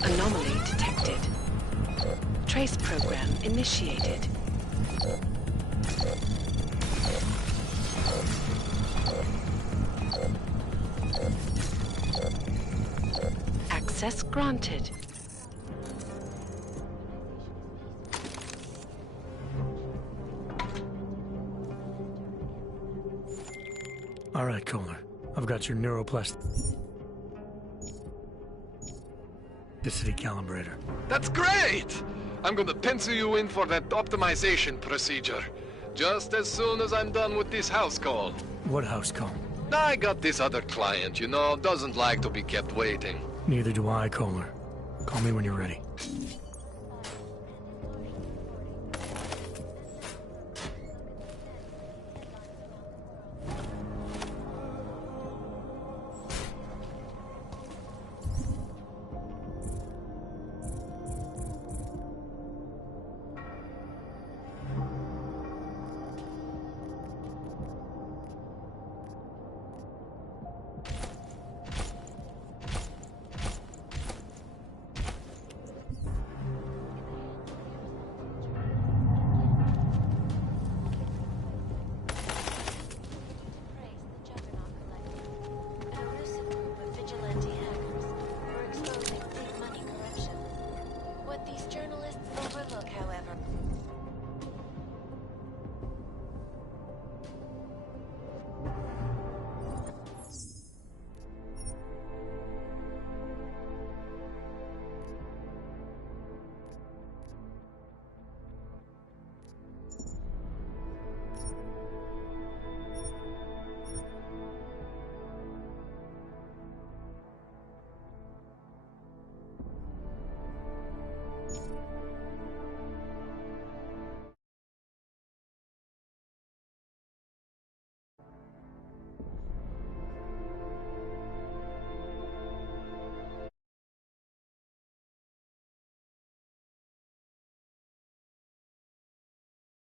Anomaly detected. Trace program initiated. Access granted. All right, Kohler. I've got your neuroplasticity calibrator. That's great! I'm gonna pencil you in for that optimization procedure. Just as soon as I'm done with this house call. What house call? I got this other client, you know, doesn't like to be kept waiting. Neither do I, Kohler. Call me when you're ready.